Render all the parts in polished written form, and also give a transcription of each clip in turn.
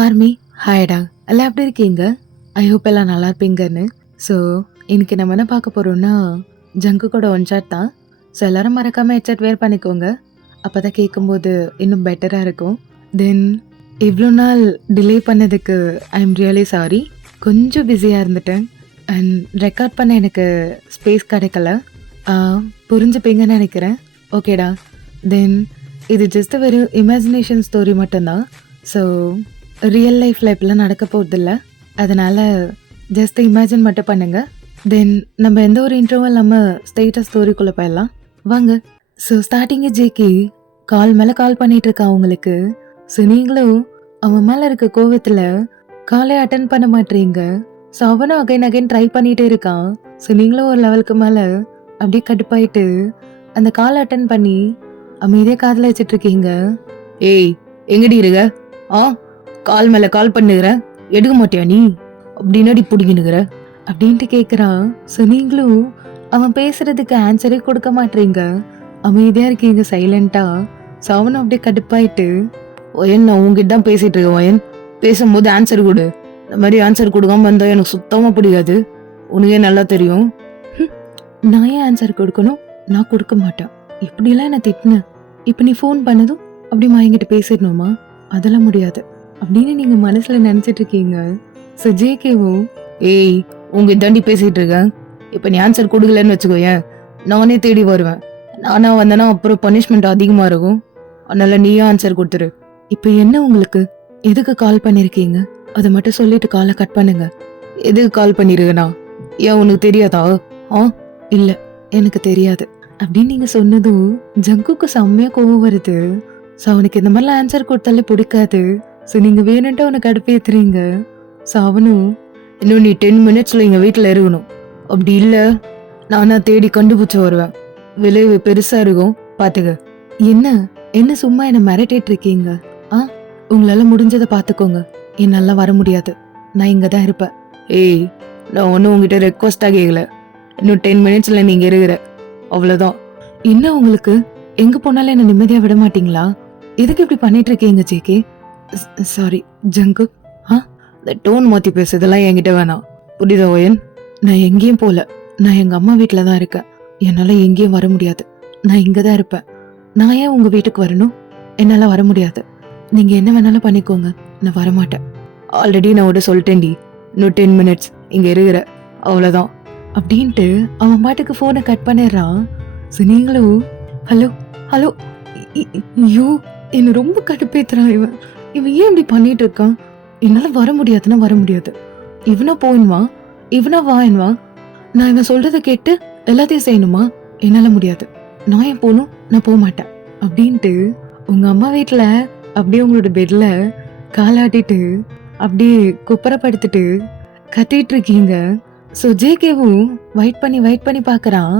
Army ஹாய்டா. எல்லாம் எப்படி இருக்கீங்க? ஐ ஹோப் எல்லாம் நல்லா இருப்பீங்கன்னு. ஸோ இன்னைக்கு நம்ம என்ன பார்க்க போகிறோம்னா ஜங்கு கூட ஒன் ஷாட் தான். ஸோ எல்லாரும் மறக்காமல் ஹெட்செட் வேர் பண்ணிக்கோங்க. அப்போ தான் கேட்கும்போது இன்னும் பெட்டராக இருக்கும். தென் இவ்வளோ நாள் டிலே பண்ணதுக்கு ஐ எம் ரியலி சாரி. கொஞ்சம் பிஸியாக இருந்துட்டேன் அண்ட் ரெக்கார்ட் பண்ண எனக்கு ஸ்பேஸ் கிடைக்கல. புரிஞ்சுப்பீங்கன்னு நினைக்கிறேன். ஓகேடா. தென் இது ஜஸ்ட் வெறும் இமேஜினேஷன் ஸ்டோரி மட்டும்தான். ஸோ ரியல் லைஃப்பில் இப்படிலாம் நடக்க போகிறதில்ல. அதனால் ஜஸ்ட் இமேஜின் மட்டும் பண்ணுங்க. தென் நம்ம எந்த ஒரு இன்ட்ரோவும் இல்லாமல் ஸ்ட்ரெயிட்டாக ஸ்டோரிக்குள்ளே போயிடலாம் வாங்க. ஸோ ஸ்டார்டிங்கு ஜேகே கால் மேலே கால் பண்ணிட்டு இருக்கா அவங்களுக்கு. ஸோ நீங்களும் அவன் மேலே இருக்க கோவத்தில் காலே அட்டன் பண்ண மாட்டீங்க. ஸோ அவனும் அகைன் அகைன் ட்ரை பண்ணிகிட்டே இருக்கான். ஸோ நீங்களும் ஒரு லெவலுக்கு மேலே அப்படியே கடுப்பாயிட்டு அந்த கால் அட்டன் பண்ணி அமைதியாக காதில் வச்சுட்டு இருக்கீங்க. ஏய் எங்கடி இருக்க? கால் மேலே கால் பண்ணுகிற, எடுக்க மாட்டியா நீ? அப்படின்னாடி பிடிக்கினுகிற அப்படின்ட்டு கேட்குறான். ஸோ நீங்களும் அவன் பேசுறதுக்கு ஆன்சரே கொடுக்க மாட்டீங்க. அமைதியாக இருக்கீங்க சைலண்டா. ஸோ அவனும் அப்படியே கடுப்பாயிட்டு, ஒயன் நான் உங்ககிட்ட தான் பேசிட்டு இருக்கேன். ஒயன் பேசும்போது ஆன்சர் கொடு. இந்த மாதிரி ஆன்சர் கொடுக்காம இருந்தால் எனக்கு சுத்தமாக பிடிக்காது. உனக்கே நல்லா தெரியும். நான் ஏன் ஆன்சர் கொடுக்கணும்? நான் கொடுக்க மாட்டேன். இப்படிலாம் என்ன திட்டினேன். இப்போ நீ ஃபோன் பண்ணதும் அப்படி என்கிட்ட பேசிடணுமா? அதெல்லாம் முடியாது அப்படின்னு நீங்க மனசுல நினைச்சிட்டு இருக்கீங்க. ஸோ ஜேகேவும், ஏய் உங்க தாண்டி பேசிட்டு இருக்கேன். இப்போ நீ ஆன்சர் கொடுக்கலன்னு வச்சுக்கோயேன், நானே தேடி வருவேன். நானா வந்தேன்னா அப்புறம் பனிஷ்மெண்ட் அதிகமாக இருக்கும். அதனால நீயே ஆன்சர் கொடுத்துரு. இப்போ என்ன உங்களுக்கு? எதுக்கு கால் பண்ணிருக்கீங்க? அதை மட்டும் சொல்லிட்டு காலை கட் பண்ணுங்க. எதுக்கு கால் பண்ணிருக்கேனா? ஏன் உனக்கு தெரியாதா? இல்ல எனக்கு தெரியாது அப்படின்னு நீங்க சொன்னதும் ஜங்குக்கு செம்மையா கோவம் வருது. ஸோ அவனுக்கு இந்த மாதிரிலாம் ஆன்சர் கொடுத்தாலே பிடிக்காது. ஸோ நீங்க வேணுன்ட்டு அவனுக்கு அடுப்பேத்துறீங்க. ஸோ அவனும், இன்னும் நீ 10 மினிட்ஸ்ல எங்க வீட்டில் இருக்கணும். அப்படி இல்லை நானா தேடி கண்டுபிடிச்சு வருவேன். விளைவு பெருசா இருக்கும் பாத்துக்க. என்ன என்ன சும்மா என்ன மிரட்டிட்டு இருக்கீங்க? உங்களால முடிஞ்சதை பாத்துக்கோங்க. என்னால வர முடியாது. நான் இங்க தான் இருப்பேன். ஏய் நான் ஒன்னும் உங்ககிட்ட ரெக்வஸ்டா கேட்கல. இன்னும் 10 மினிட்ஸ்ல நீங்க இருக்கிற, அவ்வளவுதான். என்ன உங்களுக்கு எங்க போனாலும் என்ன நிம்மதியா விட மாட்டீங்களா? எதுக்கு இப்படி பண்ணிட்டு இருக்கீங்க ஜேகே? சாரி ஜங்கு. இந்த டோன் மாத்தி பேசுறதெல்லாம் என்கிட்ட வேணாம், புரியுதா ஒயன்? நான் எங்கேயும் போல. நான் எங்க அம்மா வீட்டில தான் இருக்கேன். என்னால எங்கேயும் வர முடியாது. நான் இங்க தான் இருப்பேன். நான் ஏன் உங்க வீட்டுக்கு வரணும்? என்னால வர முடியாது. நீங்க என்ன வேணாலும் பண்ணிக்கோங்க, நான் வரமாட்டேன். ஆல்ரெடி நான் உட சொல்லிட்டேன்டி, இன்னும் 10 மினிட்ஸ் இங்க இருக்கிற, அவ்வளவுதான் அப்படின்ட்டு அவன் பாட்டுக்கு போனை கட் பண்ணிடுறான். ஸோ நீங்களும், ஹலோ ஹலோ, ஐயோ என்ன ரொம்ப கடுப்பேத்துறான் இவன். இவன் ஏன் இப்படி பண்ணிட்டு இருக்கான்? என்னால வர முடியாதுன்னா வர முடியாது. இவனா போயின்வான், இவனா வாயின்வான். நான் இவன் சொல்றதை கேட்டு எல்லாத்தையும் செய்யணுமா? என்னால முடியாது. நான் ஏன் போகணும்? நான் போக மாட்டேன் அப்படின்ட்டு உங்க அம்மா வீட்டுல அப்படியே உங்களோட பெட்ல காலாட்டிட்டு அப்படியே குப்புறப்படுத்திட்டு கத்திட்டு இருக்கீங்க. ஸோ ஜேகேவும் வெயிட் பண்ணி பார்க்கறான்.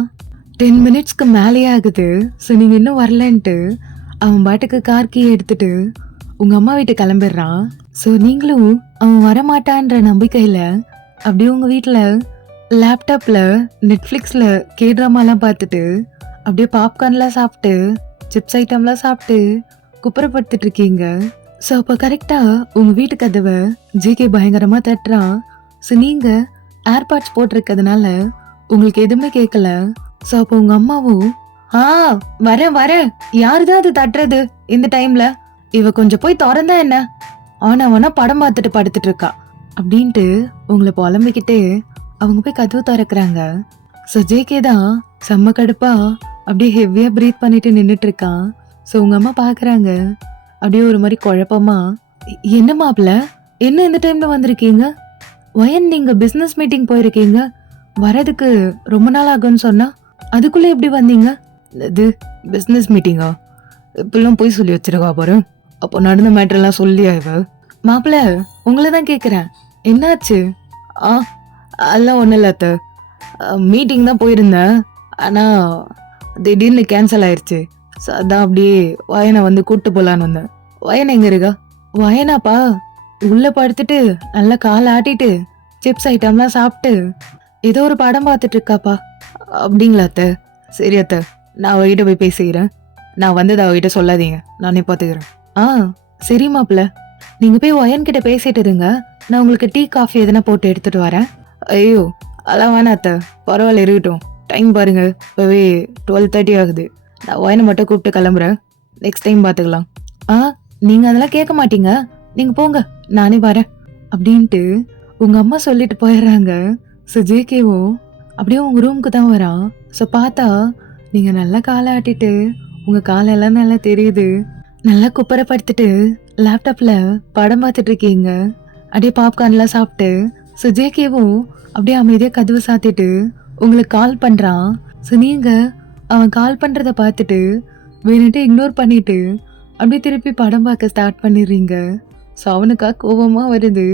10 மினிட்ஸ்க்கு மேலேயே ஆகுது. ஸோ நீங்க இன்னும் வரலன்ட்டு அவன் பாட்டுக்கு கார் கீ எடுத்துட்டு உங்க அம்மா வீட்டு கிளம்பிடுறான். ஸோ நீங்களும் அவன் வரமாட்டான்ற நம்பிக்கையில அப்படியே உங்க வீட்டில் லேப்டாப்ல நெட்ஃப்ளிக்ஸ்ல கேட்ராமாலாம் பார்த்துட்டு அப்படியே பாப்கார்ன்லாம் சாப்பிட்டு சிப்ஸ் ஐட்டம்லாம் சாப்பிட்டு குப்புறப்படுத்திட்டு இருக்கீங்க. ஸோ அப்போ கரெக்டா உங்க வீட்டு கதவை ஜேகே பயங்கரமா தட்டுறான். ஸோ நீங்க ஏர்பாட்ஸ் போட்டிருக்கிறதுனால உங்களுக்கு எதுவுமே கேட்கல. ஸோ அப்போ உங்க அம்மாவும், வரேன் யாருதான் அது தட்டுறது இந்த டைம்ல? இவ கொஞ்சம் போய் திறந்தா என்ன? ஆனா படம் பார்த்துட்டு படுத்துட்டு இருக்கா அப்படின்ட்டு உங்களை புலம்பிக்கிட்டே அவங்க போய் கதவு திறக்கிறாங்க. ஸோ ஜேகே தான் செம்ம கடுப்பா அப்படியே ஹெவியா பிரீத் பண்ணிட்டு நின்றுட்டு இருக்கான். ஸோ உங்க அம்மா பாக்குறாங்க அப்படியே ஒரு மாதிரி குழப்பமா, என்ன மாப்பிள்ள என்ன இந்த டைம்ல வந்திருக்கீங்க? வயன் நீங்க பிசினஸ் மீட்டிங் போயிருக்கீங்க, வரதுக்கு ரொம்ப நாள் ஆகும்னு சொன்னா அதுக்குள்ள எப்படி வந்தீங்க? இது பிசினஸ் மீட்டிங்கா? இப்பெல்லாம் போய் சொல்லி வச்சிருக்கா பாரு. அப்போ நடந்த மேட்டர்லாம் சொல்லியா இவ? மாப்பிள்ள உங்களை தான் கேட்குறேன், என்னாச்சு? அதெல்லாம் ஒன்றும் இல்லை அத்தை. மீட்டிங் தான் போயிருந்தேன், ஆனால் திடீர்னு கேன்சல் ஆயிடுச்சு. ஸோ அதான் அப்படியே வயனை வந்து கூப்பிட்டு போகலான்னு வந்தேன். வயன் எங்கே இருக்கா? வயனாப்பா உள்ளே படுத்துட்டு நல்லா காலை ஆட்டிட்டு சிப்ஸ் ஐட்டம்லாம் சாப்பிட்டு ஏதோ ஒரு படம் பார்த்துட்டு இருக்காப்பா. அப்படிங்களா அத்தை? சரி அத்தை, நான் அவகிட்ட போய் பேசிக்கிறேன். நான் வந்தது அவகிட்ட சொல்லாதீங்க, நானே பார்த்துக்கிறேன். சரி மாப்பிள்ள. நீங்க போய் ஒயன் கிட்ட பேசிட்டு இருங்க. நான் உங்களுக்கு டீ, காஃபி எதனா போட்டு எடுத்துட்டு வரேன். ஐயோ! அதெல்லாம் வேணாம் அத்த. பரவாயில்ல இருக்கட்டும். டைம் பாருங்க. இப்பவே 12:30 ஆகுது. நான் ஒயனை மட்டும் கூப்பிட்டு கிளம்புறேன். நெக்ஸ்ட் டைம் பார்த்துக்கலாம். ஆ நீங்க அதெல்லாம் கேட்க மாட்டீங்க. நீங்க போங்க. நானே வரேன். அப்படின்ட்டு உங்க அம்மா சொல்லிட்டு போயிடுறாங்க. ஸோ ஜேகேவும் அப்படியே உங்க ரூமுக்கு தான் வரான். ஸோ பார்த்தா நீங்க நல்லா காலை ஆட்டிட்டு உங்க காலெல்லாம் நல்லா தெரியுது. நல்லா குப்பரை படுத்துட்டு லேப்டாப்ல படம் பார்த்துட்டு இருக்கீங்க. அப்படியே பாப்கார்ன்லாம் சாப்பிட்டு ஸோ ஜேகேவும் அப்படியே அமைதியா கதவு சாத்திட்டு உங்களுக்கு கால் பண்றான். ஸோ நீங்க அவன் கால் பண்றத பார்த்துட்டு வேணுட்டு இக்னோர் பண்ணிட்டு அப்படியே திருப்பி படம் பார்க்க ஸ்டார்ட் பண்ணிடுறீங்க. ஸோ அவனுக்கா கோபமா வருது.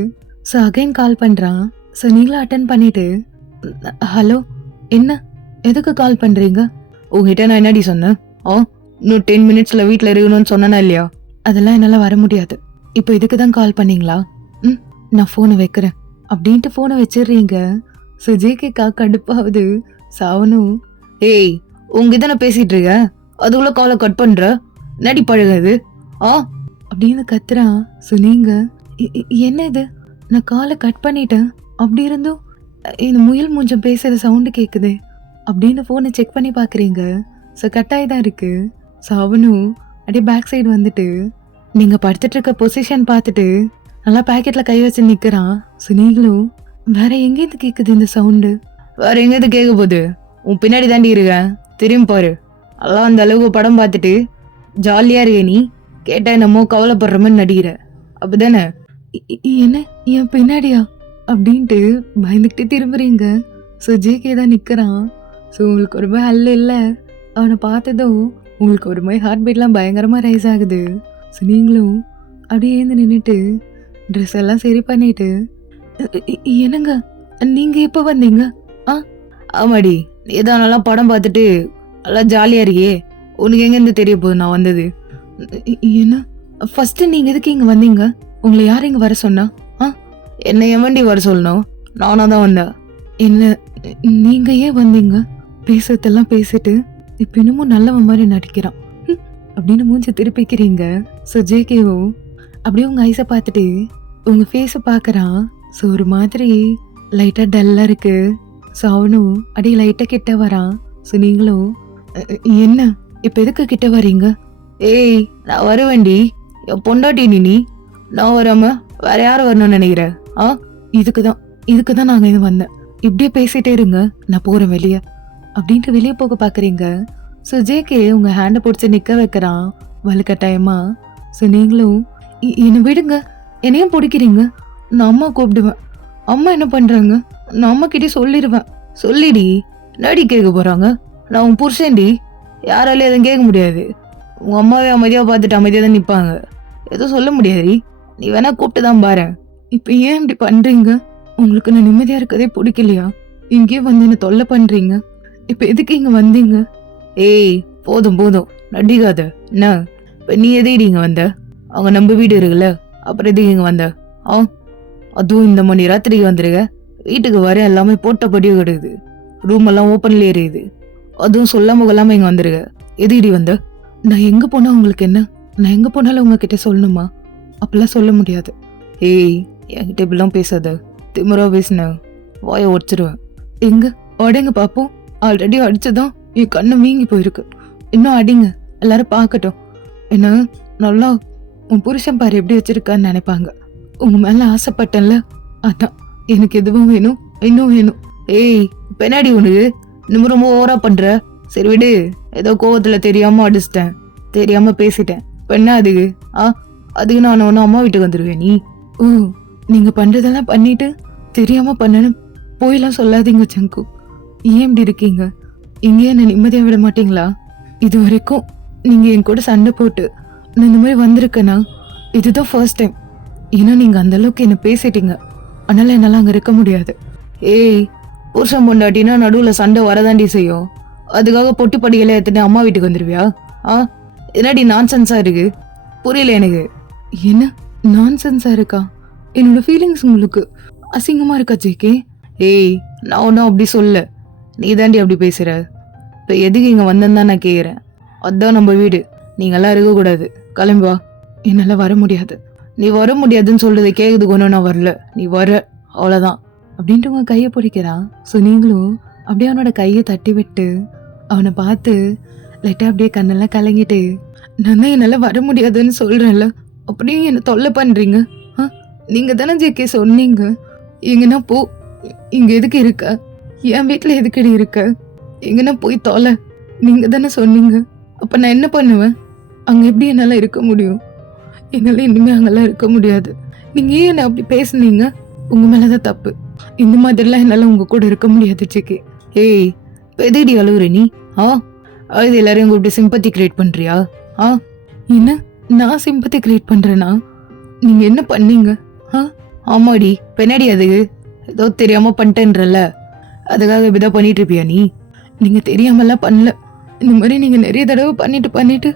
ஸோ அகைன் கால் பண்றான். ஸோ நீங்களும் அட்டன் பண்ணிட்டு ஹலோ என்ன எதுக்கு கால் பண்றீங்க? உங்ககிட்ட நான் என்னடி சொன்னேன்? இன்னும் 10 மினிட்ஸ்ல வீட்டில் இருக்கணும்னு சொன்னா இல்லையா? அதெல்லாம் என்னால் வர முடியாது. இப்போ இதுக்கு தான் கால் பண்ணீங்களா? நான் ஃபோனை வைக்கிறேன் அப்படின்ட்டு ஃபோனை வச்சிடுறீங்க. ஸோ ஜேகேக்கா கடுப்பாவது. சாவனும் ஏய் உங்ககிட்ட நான் பேசிட்டு இருக்கேன், அதுக்குள்ள காலை கட் பண்ற நடி பழகுது அப்படின்னு கத்துறான். ஸோ நீங்க என்ன இது, நான் காலை கட் பண்ணிட்டேன், அப்படி இருந்தும் இந்த முயல் மூஞ்சம் பேசுற சவுண்டு கேக்குது அப்படின்னு ஃபோனை செக் பண்ணி பாக்குறீங்க. ஸோ கட்டாயி தான் இருக்கு. ஸோ அவனும் அப்படியே பேக் சைடு வந்துட்டு நீங்க படுத்துட்டு இருக்க பொசிஷன் பார்த்துட்டு நல்லா பாக்கெட்ல கை வச்சு நிக்கிறான். ஸோ நீங்களும் வேற எங்கேருந்து கேக்குது இந்த சவுண்டு? வேற எங்கேருந்து கேட்க போகுது? உன் பின்னாடி தாண்டி இருக்கேன், திரும்பி பாரு. எல்லாம் அந்த அளவுக்கு படம் பார்த்துட்டு ஜாலியா இருக்க நீ, கேட்டா என்னமோ கவலைப்படுற மாதிரி நடிக்கிற அப்படிதானே? என்ன என் பின்னாடியா அப்படின்ட்டு பயந்துக்கிட்டே திரும்புறீங்க. ஸோ ஜேகே தான் நிற்கிறான். ஸோ உங்களுக்கு ஒரு மாதிரி அல்ல இல்லை, அவனை பார்த்ததும் உங்களுக்கு ஒரு மாதிரி ஹார்ட் பீட்லாம் பயங்கரமாக ரைஸ் ஆகுது. ஸோ நீங்களும் அப்படியே எழுந்து நின்றுட்டு ட்ரெஸ் எல்லாம் சரி பண்ணிட்டு என்னங்க நீங்கள் எப்போ வந்தீங்க? ஆமாடி, ஏதோ நல்லா படம் பார்த்துட்டு நல்லா ஜாலியாக இருக்கியே, உனக்கு எங்கேருந்து தெரிய போகுது நான் வந்தது? என்ன ஃபர்ஸ்ட் நீங்கள் எதுக்கு இங்கே வந்தீங்க? உங்களை யார் இங்கே வர சொன்னா? என்னை எவண்டி வர சொல்லணும்? நானாக தான் வந்தேன். என்ன நீங்கள் ஏன் வந்தீங்க? பேசுறதெல்லாம் பேசிட்டு இப்போ இன்னமும் நல்லவன் மாதிரி நடிக்கிறான் அப்படின்னு மூஞ்சி திருப்பிக்கிறீங்க. ஸோ ஜேகேவோ அப்படியே உங்கள் ஐஸை பார்த்துட்டு உங்கள் ஃபேஸை பார்க்குறான். ஸோ ஒரு மாதிரி லைட்டாக டல்லாக இருக்கு. ஸோ அவனும் அப்படியே லைட்டாக கிட்ட வரான். ஸோ நீங்களும் என்ன இப்போ எதுக்கு கிட்ட வரீங்க? ஏய் நான் வருவேண்டி, என் பொண்டாட்டி நீ. நான் வராம வேற யாரும் வரணும்னு நினைக்கிறேன்? இதுக்கு தான் நாங்கள் இது வந்தேன். இப்படியே பேசிட்டே இருங்க, நான் போகிறேன் வெளியே அப்படின்ட்டு வெளியே போக பார்க்குறீங்க. ஸோ ஜேகே உங்கள் ஹேண்டை பிடிச்சி நிற்க வைக்கிறான் வலுக்கட்டாயமா. ஸோ நீங்களும் என்னை விடுங்க, என்னையும் பிடிக்கிறீங்க, நான் அம்மா கூப்பிடுவேன். அம்மா என்ன பண்ணுறாங்க? நான் அம்மா கிட்டே சொல்லிடுவேன். சொல்லிடி, நடி கேட்க போகிறாங்க? நான் உன் புருஷன்டி, யாராலையும் எதுவும் கேட்க முடியாது. உங்கள் அம்மாவே அமைதியாக பார்த்துட்டு அமைதியாக தான் நிற்பாங்க, எதுவும் சொல்ல முடியாது. நீ வேணா கூப்பிட்டு தான் பாரு. இப்போ ஏன் இப்படி பண்ணுறீங்க? உங்களுக்கு நான் நிம்மதியாக இருக்கதே பிடிக்கலையா? இங்கேயே வந்து என்ன தொல்லை பண்ணுறீங்க. இப்போ எதுக்கு இங்கே வந்தீங்க? ஏய் போதும் போதும் நடிக்காத. என்ன இப்போ நீ எதுக்கு இங்கே வந்த? அவங்க நம்ம வீடு இருக்குல்ல, அப்புறம் எதுக்கு இங்கே வந்த? அதுவும் இந்த மணி ராத்திரிக்கு வந்துருக்க. வீட்டுக்கு வர எல்லாமே போட்டபடியும் கிடையாது, ரூம் எல்லாம் ஓப்பன்லேயே இருக்குது. அதுவும் சொல்லாம கொள்ளாம இங்கே வந்துருக்க. எதுக்கிடி வந்த? நான் எங்கே போனால் உங்களுக்கு என்ன? நான் எங்கே போனாலும் உங்ககிட்ட சொல்லணுமா? அப்படிலாம் சொல்ல முடியாது. ஏய் என்கிட்ட இப்படிலாம் பேசாத, திமுறா பேசின வாயை உடச்சிருவேன். எங்க உடைங்க பார்ப்போம். ஆல்ரெடி அடிச்சுதான் என் கண்ணு வீங்கி போயிருக்கு, இன்னும் அடிங்க, எல்லாரும் பார்க்கட்டும். என்ன நல்லா உன் புருஷன் பாரு எப்படி வச்சிருக்கான்னு நினைப்பாங்க. உங்க மேல ஆசைப்பட்டேன்ல, அதான் எனக்கு எதுவும் வேணும், இன்னும் வேணும். ஏய் பெண்ணாடி உனக்கு இன்னும் ரொம்ப ஓவரா பண்ற. சரி விடு, ஏதோ கோவத்துல தெரியாம அடிச்சிட்டேன், தெரியாம பேசிட்டேன். பெண்ணா அதுக்கு அதுக்கு நான் ஒன்னும் அம்மா வீட்டுக்கு வந்துருவேன். நீ நீங்க பண்றதெல்லாம் பண்ணிட்டு தெரியாம பண்ணனு போயெல்லாம் சொல்லாதீங்க சங்கு. ஏன் இப்படி இருக்கீங்க? இங்கே என்ன நிம்மதியா விட மாட்டீங்களா? இது வரைக்கும் நீங்க என் கூட சண்டை போட்டு நான் இந்த மாதிரி வந்திருக்கேனா இதுதான் ஃபர்ஸ்ட் டைம். ஏன்னா நீங்க அந்த அளவுக்கு என்ன பேசிட்டீங்க, அதனால என்னால அங்க இருக்க முடியாது. ஏய் புருஷன் பொண்டாட்டினா நடுவுல சண்டை வரதாண்டி செய்யும், அதுக்காக பொட்டி படிகளை எடுத்துட்டு அம்மா வீட்டுக்கு வந்துருவியா? என்னடி நான்சென்ஸா இருக்கு, புரியல எனக்கு. என்ன நான்சென்ஸா இருக்கா? என்னோட ஃபீலிங்ஸ் உங்களுக்கு அசிங்கமா இருக்கா ஜேகே? ஏய் நான் ஒன்றும் அப்படி சொல்ல, நீ தாண்டி அப்படி பேசுற. இப்போ எதுக்கு இங்கே வந்தேன்னு தான் நான் கேட்குறேன். அதுதான் நம்ம வீடு, நீங்கெல்லாம் இருக்கக்கூடாது, கிளம்பி வா. என்னால் வர முடியாது, நீ வர முடியாதுன்னு சொல்றது கேக்குதுக்கு ஒன்றும் நான் வரல, நீ வர, அவ்வளோதான் அப்படின்ட்டு உங்க கையை பிடிக்கிறான். ஸோ நீங்களும் அப்படியே அவனோட கையை தட்டி விட்டு அவனை பார்த்து லைட்டாக அப்படியே கண்ணெல்லாம் கலங்கிட்டு, நான் தான் என்னால் வர முடியாதுன்னு சொல்கிறேன்ல, அப்படியே என்னை தொல்லை பண்ணுறீங்க. நீங்கள் தானே ஜேகே சொன்னீங்க எங்கன்னா போ, இங்கே எதுக்கு இருக்க, என் வீட்டில் எதுக்கடி இருக்க, எங்கன்னா போய் தொலை, நீங்கள் தானே சொன்னீங்க. அப்போ நான் என்ன பண்ணுவேன், அங்கே எப்படி என்னால் இருக்க முடியும், என்னால் இனிமேல் அங்கெல்லாம் இருக்க முடியாது. நீங்கள் ஏன் என்ன அப்படி பேசுனீங்க, உங்கள் மேலே தான் தப்பு, இந்த மாதிரிலாம் என்னால் உங்கள் கூட இருக்க முடியாது ஜேகே. ஏய் எதுடி அழுவுற நீ? அது எல்லாரையும் கூப்பிட்டு சிம்பத்தி கிரியேட் பண்ணுறியா? என்ன நான் சிம்பத்தி கிரியேட் பண்ணுறேன்னா நீங்கள் என்ன பண்ணீங்க? ஆமாடி பெண்ணாடி, அது ஏதோ தெரியாமல் பண்ணிட்டேன்றல, அதுக்காக இப்படிதான் பண்ணிட்டு இருப்பியா நீ? நீங்கள் தெரியாமலாம் பண்ணல, இந்த மாதிரி நீங்கள் நிறைய தடவை பண்ணிட்டு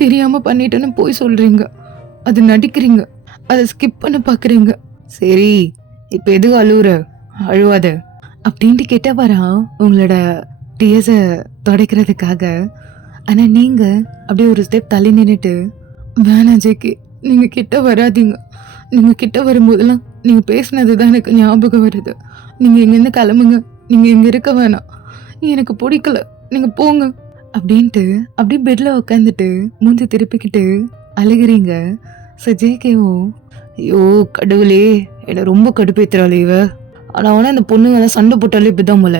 தெரியாமல் பண்ணிட்டேன்னு போய் சொல்கிறீங்க, அது நடிக்கிறீங்க, அதை ஸ்கிப் பண்ண பார்க்குறீங்க. சரி இப்போ எதுக்கு அழுவுற, அழுவாத அப்படின்ட்டு கிட்ட வரா உங்களோட டிஎஸை துடைக்கிறதுக்காக. ஆனால் நீங்கள் அப்படியே ஒரு ஸ்டெப் தள்ளி நின்றுட்டு, வேணாம் ஜேகே நீங்கள் கிட்ட வராதீங்க, நீங்கள் கிட்ட வரும்போதெல்லாம் நீங்கள் பேசினது தான் எனக்கு ஞாபகம் வருது, நீங்கள் இங்கேருந்து கிளம்புங்க, நீங்கள் இங்கே இருக்க வேணாம், எனக்கு பிடிக்கல, நீங்கள் போங்க அப்படின்ட்டு அப்படியே பெட்டில் உட்காந்துட்டு மூஞ்சி திருப்பிக்கிட்டு அழுகிறீங்க. ஸோ ஜேகேவும், ஐயோ கடவுளே என்னை ரொம்ப கடுப்பேத்துறாள் இவ, ஆனால் அவனா இந்த பொண்ணுங்க சண்டை போட்டாலே இப்படிதான் போல,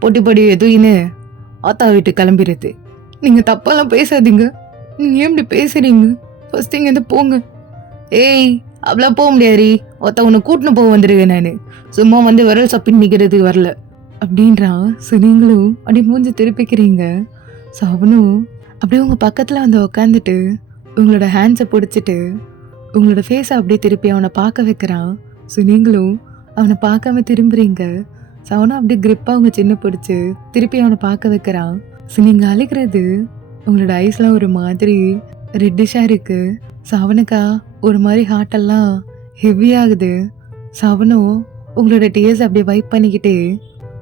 போட்டி பாடி எதுன்னு ஆத்தா வீட்டு கிளம்பிடுது. நீங்கள் தப்பாலாம் பேசாதீங்க, நீங்கள் ஏன் இப்படி பேசுறீங்க, ஃபர்ஸ்ட் இங்கேருந்து போங்க. ஏய் அவ்வளோ போக முடியாதுரி, ஒருத்த உன்னை கூட்டின்னு போக வந்துருக்கேன் நான், சும்மா வந்து விரல் சப்பின்னு நிற்கிறதுக்கு வரல அப்படின்றான். ஸோ நீங்களும் அப்படி மூஞ்சி திருப்பிக்கிறீங்க. ஸோ அவனும் அப்படியே உங்கள் பக்கத்தில் வந்து உக்காந்துட்டு உங்களோட ஹேண்ட்ஸை பிடிச்சிட்டு உங்களோட ஃபேஸை அப்படியே திருப்பி அவனை பார்க்க வைக்கிறான். ஸோ நீங்களும் அவனை பார்க்காம திரும்புறீங்க. ஸோ அவனும் அப்படியே கிரிப்பாக அவங்க சின்ன பிடிச்சி திருப்பி அவனை பார்க்க வைக்கிறான். ஸோ நீங்கள் அழுகிறது உங்களோட ஐஸ்லாம் ஒரு மாதிரி ரெட்டிஷாக இருக்குது. ஸோ அவனுக்கா ஒரு மாதிரி ஹார்ட்டெல்லாம் ஹெவியாகுது. ஸோ அவனும் உங்களோட டீயர்ஸ் அப்படியே வைப் பண்ணிக்கிட்டு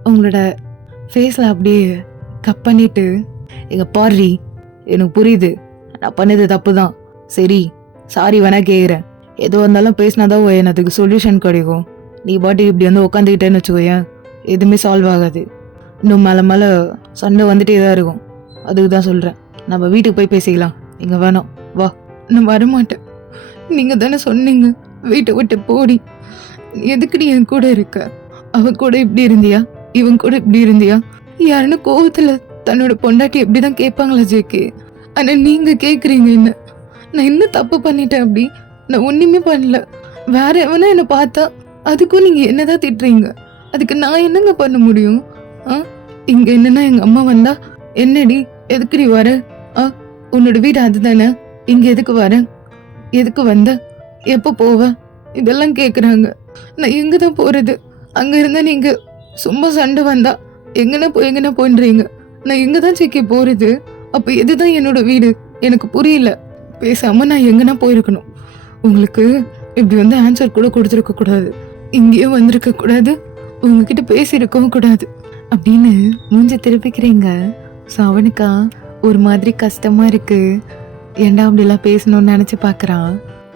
உங்களோட ஃபேஸில் அப்படியே கப் பண்ணிட்டு, எங்கள் பாரி எனக்கு புரியுது நான் பண்ணது தப்பு தான், சரி சாரி வேணா கேட்குறேன், எதுவாக இருந்தாலும் பேசினாதான் எனக்கு சொல்யூஷன் கிடைக்கும், நீ பாட்டுக்கு இப்படி வந்து உட்காந்துக்கிட்டேன்னு வச்சுக்கோயேன் எதுவுமே சால்வ் ஆகாது, இன்னும் மேலே மேலே சண்டை வந்துட்டே தான் இருக்கும், அதுக்கு தான் சொல்கிறேன், நம்ம வீட்டுக்கு போய் பேசிக்கலாம், இங்கே வேணாம் வா. நான் வரமாட்டேன், நீங்கள் தானே சொன்னீங்க வீட்டை விட்டு போடி, எதுக்குடி என் கூட இருக்க, அவன் கூட இப்படி இருந்தியா, இவன் கூட இப்படி இருந்தியா, யாருன்னு கோவத்தில் தன்னோட பொண்டாட்டி எப்படி தான் கேட்பாங்களா ஜேகே, ஆனால் நீங்கள் கேட்குறீங்க என்ன, நான் என்ன தப்பு பண்ணிட்டேன் அப்படி, நான் ஒன்றுமே பண்ணல, வேற எவனா என்னை பார்த்தா அதுக்கும் நீங்கள் என்னதான் திட்டுறீங்க, அதுக்கு நான் என்னங்க பண்ண முடியும்? இங்கே என்னன்னா எங்கள் அம்மா வந்தா என்னடி எதுக்குடி வர, உன்னோட வீடு அதுதானே, இங்கே எதுக்கு வர, எதுக்கு வந்த, எப்போ போவ, இதெல்லாம் கேட்குறாங்க. நான் எங்கே தான் போகிறது, அங்கே இருந்தால் நீங்கள் சும்மா சண்டை வந்தா எங்கன்னா போயின்றீங்க, நான் எங்கே தான் ஜேகே போகிறது, அப்போ எதுதான் என்னோட வீடு, எனக்கு புரியல, பேசாமல் நான் எங்கன்னா போயிருக்கணும், உங்களுக்கு இப்படி வந்து ஆன்சர் கூட கொடுத்துருக்க கூடாது, இங்கேயே வந்திருக்க கூடாது, உங்ககிட்ட பேசியிருக்கவும் கூடாது அப்படின்னு மூஞ்சி திருப்பிக்கிறீங்க. ஸோ அவனுக்கா ஒரு மாதிரி கஷ்டமாக இருக்குது, ஏண்டா அப்படிலாம் பேசணும்னு நினச்சி பார்க்குறான்.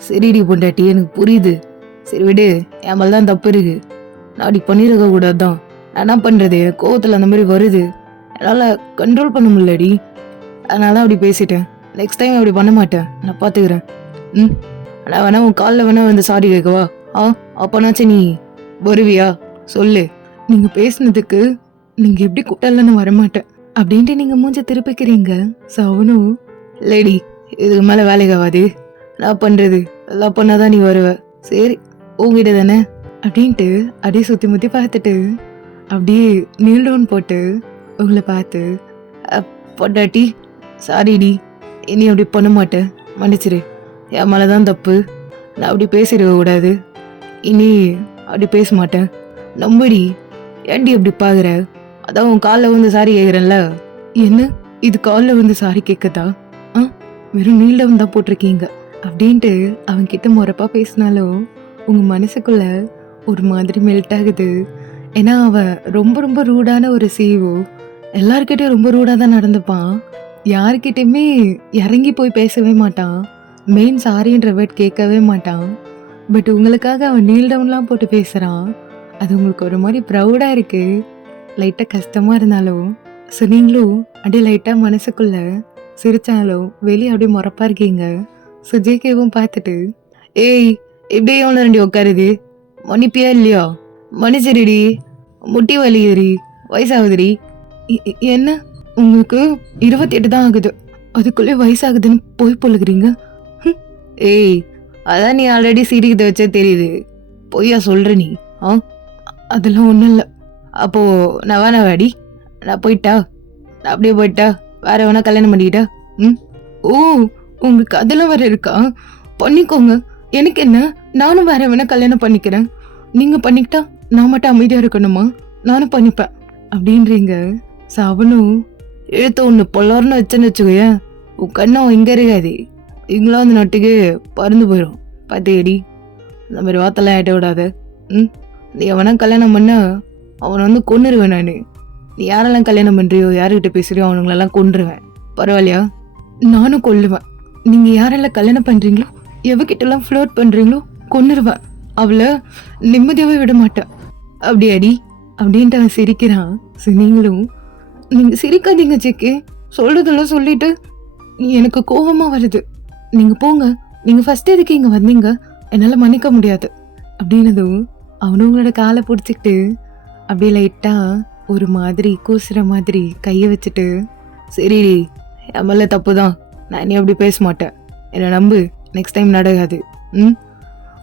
சரிடி பொண்டாட்டி எனக்கு புரியுது, சரி விடு, என் மேலே தான் தப்பு இருக்குது, நான் அப்படி பண்ணியிருக்க கூடாது தான், நான் என்ன பண்ணுறது, எனக்கு கோவத்தில் அந்த மாதிரி வருது, என்னால் கண்ட்ரோல் பண்ண முடியலடி, அதனால தான் அப்படி பேசிட்டேன், நெக்ஸ்ட் டைம் அப்படி பண்ண மாட்டேன், நான் பார்த்துக்கிறேன். நான் வேணா உன் காலில் வேணா வந்து சாரி கேட்கவா, அப்போனாச்சும் நீ வருவியா சொல்லு, நீங்கள் பேசுனதுக்கு நீங்கள் எப்படி கூட்டாலன்னு வரமாட்டேன் அப்படின்ட்டு நீங்கள் மூஞ்ச திருப்பிக்கிறீங்க. ஸோ அவனும், லேடி இதுக்கு மேலே வேலைக்காவாது, நான் பண்ணுறது எல்லாம் பண்ணாதான் நீ வருவ, சரி உங்ககிட்ட தானே அப்படின்ட்டு அப்படியே சுற்றி முற்றி பார்த்துட்டு அப்படியே நீல் டவுன் போட்டு உங்களை பார்த்து, பொண்டாட்டி சாரிடி, இனி அப்படி பண்ண மாட்டேன், மன்னிச்சிரு, என் மேலே தான் தப்பு, நான் அப்படி பேசிடுக்க கூடாது, இனி அப்படி பேச மாட்டேன், நம்படி, ஏன்டி அப்படி பார்க்குற, அதான் உன் காலில் வந்து சாரி கேட்குறேன்ல, என்ன இது காலில் வந்து சாரி கேட்கதா, வெறும் நீல் டவுன் தான் போட்டிருக்கீங்க அப்படின்ட்டு அவன்கிட்ட முறப்பா பேசினாலும் உங்கள் மனசுக்குள்ள ஒரு மாதிரி மெல்ட் ஆகுது. ஏன்னா அவன் ரொம்ப ரொம்ப ரூடான ஒரு சிஇஓ, எல்லார்கிட்டையும் ரொம்ப ரூடாக தான் நடந்துப்பான், யார்கிட்டையுமே இறங்கி போய் பேசவே மாட்டான், மெயின் சாரின்ற வேர்ட் கேட்கவே மாட்டான். பட் உங்களுக்காக அவன் நீல் டவுன்லாம் போட்டு பேசுகிறான். அது உங்களுக்கு ஒரு மாதிரி ப்ரௌடாக இருக்குது, லைட்டாக கஷ்டமாக இருந்தாலும். ஸோ நீங்களும் அப்படியே லைட்டாக மனசுக்குள்ள சிரிச்சாலும் வெளியே அப்படியே முறப்பா இருக்கீங்க. ஸோ ஜேகேவும் பார்த்துட்டு, ஏய் இப்படியே எவ்வளோ ரெண்டி உட்காருது, மன்னிப்பியா இல்லையா, மன்னிச்சிருடி, முட்டி வலியுதுடி, வயசாகுதுடி. என்ன உங்களுக்கு 28 தான் ஆகுது, அதுக்குள்ளே வயசாகுதுன்னு போய் பொழுகிறீங்க? ஏய் அதான் நீ ஆல்ரெடி சிரிக்கிறத வச்சே தெரியுது, பொய்யா சொல்ற நீ? அதெல்லாம் ஒன்றும் இல்லை. அப்போ நான் வேணா வாடி, நான் போயிட்டா, நான் அப்படியே போயிட்டா, வேற வேணா கல்யாணம் பண்ணிக்கிட்டா? ஓ உங்களுக்கு அதெல்லாம் வேற இருக்கா? பண்ணிக்கோங்க, எனக்கு என்ன, நானும் வேற வேணா கல்யாணம் பண்ணிக்கிறேன். நீங்க பண்ணிக்கிட்டா நான் மட்டும் அமைதியா இருக்கணுமா? நானும் பண்ணிப்பேன் அப்படின்றீங்க. அவனும் எழுத்த ஒன்று பொல்லாருன்னு வச்சேன்னு வச்சுக்கோயேன், உன் கண்ணம் இங்கே இருக்காது, இங்களாம் அந்த நாட்டுக்கு பறந்து போயிடும். பார்த்தேடி, அந்த மாதிரி வார்த்தைலாம் ஏட்ட விடாத. நீ அவனா கல்யாணம் பண்ண அவனை வந்து கொன்னுருவேன் நான். நீ யாரெல்லாம் கல்யாணம் பண்ணுறியோ, யாருக்கிட்ட பேசுறியோ அவனுங்களெல்லாம் கொன்றுவேன். பரவாயில்லையா? நானும் கொல்லுவேன். நீங்கள் யாரெல்லாம் கல்யாணம் பண்ணுறீங்களோ, எவகிட்டலாம் ஃப்ளோட் பண்ணுறீங்களோ கொன்னுருவேன். அவளை நிம்மதியாகவே விட மாட்டேன். அப்படியாடி அப்படின்ட்டு அவன் சிரிக்கிறான். நீங்களும், நீங்கள் சிரிக்காதீங்க ஜேகே, சொல்றதெல்லாம் சொல்லிட்டு எனக்கு கோபமாக வருது. நீங்கள் போங்க, நீங்கள் ஃபர்ஸ்ட் எதுக்கு இங்கே வந்தீங்க, என்னால் மன்னிக்க முடியாது அப்படின்னதும் அவனும் உங்களோட காலை பிடிச்சிக்கிட்டு அப்படியே லைட்டாக ஒரு மாதிரி கூசுற மாதிரி கையை வச்சுட்டு, சரி என் மேலே தப்பு தான், நான் இனி அப்படி பேச மாட்டேன், என்னை நம்பு, நெக்ஸ்ட் டைம் நடக்காது.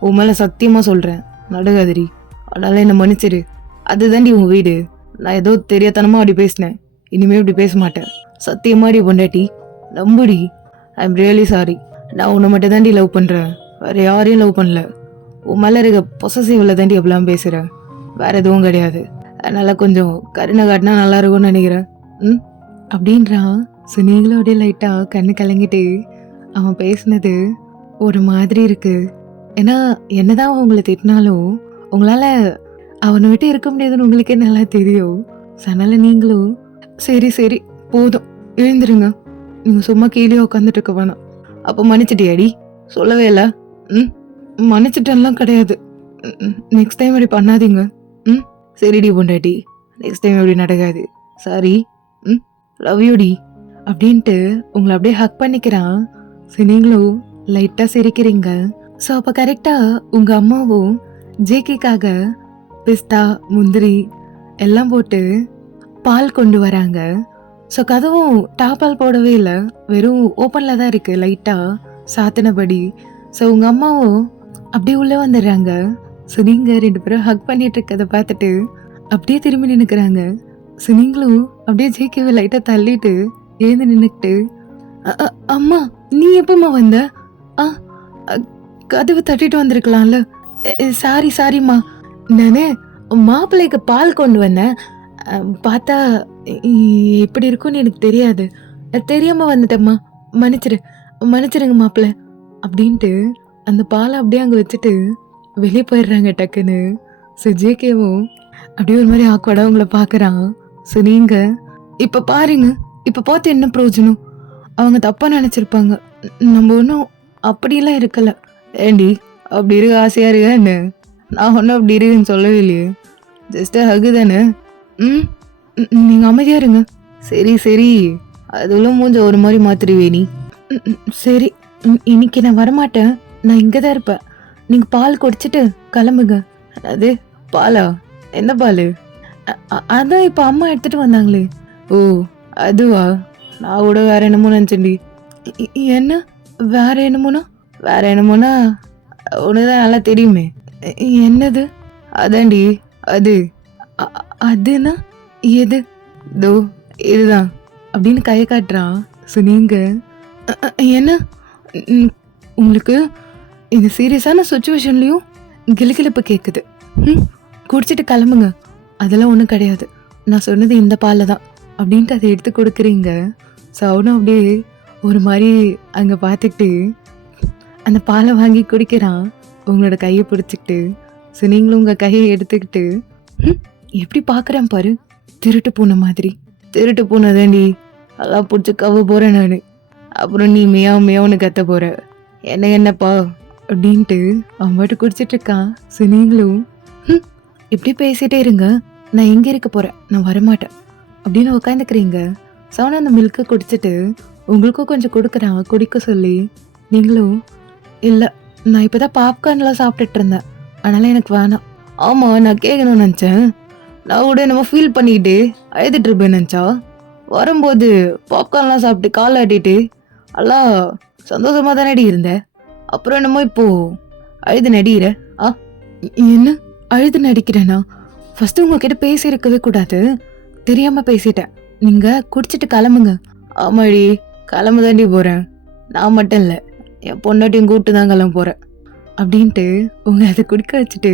உன் மேலே சத்தியமாக சொல்கிறேன், நடக்காதுடி, அதனால என்னை மன்னிச்சிரு. அதுதான்டி உன் வீடு, நான் ஏதோ தெரியாதனமாக அப்படி பேசினேன், இனிமேல் இப்படி பேச மாட்டேன், சத்தியமாடி பொண்டாட்டி, நம்புடி. I am really sorry. நான் உன்னை மட்டும் தாண்டி லவ் பண்ணுறேன், வேறு யாரையும் லவ் பண்ணல. உன் மேலே இருக்க பொசசிவில் தாண்டி எப்படிலாம் பேசுகிறேன், வேறு எதுவும் கிடையாது. அதனால் கொஞ்சம் கருணை காட்டினா நல்லா இருக்கும்னு நினைக்கிறேன் அப்படின்றான். ஸோ நீங்களும் அப்படியே லைட்டாக கண்ணு கலங்கிட்டு, அவன் பேசுனது ஒரு மாதிரி இருக்குது. ஏன்னா என்னதான் உங்களை திட்டினாலும் உங்களால் அவனை விட்டு இருக்க முடியாதுன்னு உங்களுக்கே நல்லா தெரியும். ஸோ அதனால் நீங்களும் சரி சரி போதும் எழுந்துருங்க, நீங்கள் சும்மா கீழே உட்காந்துட்டு இருக்க வேணாம். அப்போ மன்னிச்சிட்டியாடி? சொல்லவே இல்லை. மன்னிச்சிட்டெல்லாம் கிடையாது, நெக்ஸ்ட் டைம் அப்படி பண்ணாதீங்க. சரிடி பொண்டாட்டி, நெக்ஸ்ட் டைம் அப்படி நடக்காது, சாரி, லவ் யூடி அப்படின்ட்டு உங்களை அப்படியே ஹக் பண்ணிக்கிறான். ஸோ நீங்களும் லைட்டாக சிரிக்கிறீங்க. ஸோ அப்போ கரெக்டாக உங்கள் அம்மாவும் ஜேகேக்காக பிஸ்தா முந்திரி எல்லாம் போட்டு பால் கொண்டு வராங்க. ஸோ கதவும் டாப்பால் போடவே இல்லை, வெறும் ஓப்பனில் தான் இருக்குது, லைட்டாக சாத்தினபடி. ஸோ உங்கள் அம்மாவும் அப்படியே உள்ளே வந்துடுறாங்க. ஸோ நீங்கள் 2 பேரும் ஹக் பண்ணிட்டு இருக்கதை பார்த்துட்டு அப்படியே திரும்பி நின்றுக்கிறாங்க. ஸோ நீங்களும் அப்படியே ஜேகேவை லைட்டாக தள்ளிட்டு எழுந்து நின்றுக்கிட்டு, அம்மா நீ எப்போம்மா வந்த? கதவை தட்டிட்டு வந்திருக்கலாம்ல. சாரிம்மா, நான் மாப்பிள்ளைக்கு பால் கொண்டு வந்தேன், பார்த்தா எப்படி இருக்கும்னு எனக்கு தெரியாது, தெரியாமல் வந்துட்டேம்மா, மன்னிச்சிருங்க மாப்பிள்ளை அப்படின்ட்டு அந்த பாலை அப்படியே அங்கே வச்சுட்டு வெளியே போயிடுறாங்க டக்குன்னு. ஸோ ஜேகேவும் அப்படியே ஒரு மாதிரி ஆக்வர்டாக உங்களை பார்க்குறான். ஸோ நீங்கள் இப்போ பாருங்க, இப்போ பார்த்து என்ன பிரயோஜனம், அவங்க தப்பாக நினச்சிருப்பாங்க, நம்ம ஒன்றும் அப்படிலாம் இருக்கலை. ஏண்டி அப்படி இருக்க ஆசையாக இருக்கா என்ன? நான் ஒன்றும் அப்படி இருக்குன்னு சொல்லவே இல்லையே, ஜஸ்ட்டு ஹகு தானே. நீங்கள் அமைதியாக இருங்க. சரி சரி, அதுல மூஞ்ச ஒரு மாதிரி மாத்திருவே நீ. சரி, இன்னைக்கு நான் வரமாட்டேன், நான் இங்கே தான் இருப்பேன், நீங்கள் பால் குடிச்சிட்டு கிளம்புங்க. அது பாலா? என்ன பால்? அதான் இப்போ அம்மா எடுத்துகிட்டு வந்தாங்களே. ஓ அதுவா? நான் கூட வேற என்னமோ நினச்சேன்டி. என்ன வேற என்னமோனா? வேற என்னமோனா ஒன்றுதான் நல்லா தெரியுமே. என்னது? அதாண்டி அது. அதுனா எது? தோ இதுதான் அப்படின்னு கையை காட்டுறான். ஸோ நீங்கள் என்ன, உங்களுக்கு இது சீரியஸான சுச்சுவேஷன்லேயும் கிளுகிழப்பு கேட்குது. குடிச்சிட்டு கிளம்புங்க, அதெல்லாம் ஒன்றும் கிடையாது, நான் சொன்னது இந்த பாலில் தான் அப்படின்ட்டு அதை எடுத்து கொடுக்குறீங்க. ஸோ அவனும் அப்படியே ஒரு மாதிரி அங்கே பார்த்துக்கிட்டு அந்த பாலை வாங்கி குடிக்கிறான் உங்களோட கையை பிடிச்சிக்கிட்டு. ஸோ நீங்களும் உங்கள் கையை எடுத்துக்கிட்டு, எப்படி பார்க்குறேன் பாரு, திருட்டு பூனை மாதிரி. திருட்டு பூனை தாண்டி, அதெல்லாம் பிடிச்சி கவ போகிறேன் நான், அப்புறம் நீ மியாவ் மியாவுன்னு கத்த போகிற. என்னப்பா அப்படின்ட்டு அவன் பாட்டு குடிச்சிட்டு இருக்கான். ஸோ நீங்களும் "ம், இப்படி பேசிட்டே இருங்க, நான் எங்கே இருக்க போறேன், நான் வரமாட்டேன்" அப்படின்னு உட்காந்துக்கிறீங்க. சவன் அந்த மில்கை குடிச்சிட்டு உங்களுக்கும் கொஞ்சம் கொடுக்குறான் குடிக்க சொல்லி. நீங்களும் இல்லை, நான் இப்போதான் பாப்கார்ன்லாம் சாப்பிட்டுட்டு இருந்தேன், அதனால எனக்கு வேணாம். ஆமாம், நான் கேட்கணும்னு நினச்சேன். நான் கூட என்னமோ ஃபீல் பண்ணிக்கிட்டு அழுதுட்டு இருப்பேன் நினச்சா, வரும்போது பாப்கார்ன்லாம் சாப்பிட்டு கால் ஆட்டிட்டு எல்லாம் சந்தோஷமா தானடி இருந்தேன். அப்புறம் என்னமோ இப்போ அழுது நடிகிற. ஆ என்ன அழுது நடிக்கிறேனா? ஃபர்ஸ்ட் உங்ககிட்ட பேசி இருக்கவே கூடாது, தெரியாம பேசிட்டேன். நீங்க குடிச்சிட்டு கிளம்புங்க. ஆமாடி, கிளம்ப தாண்டி போறேன். நான் மட்டும் இல்லை, என் பொண்டாட்டியும் கூப்பிட்டு தான் கிளம்ப போறேன் அப்படின்ட்டு உங்க அதை குடிக்க வச்சுட்டு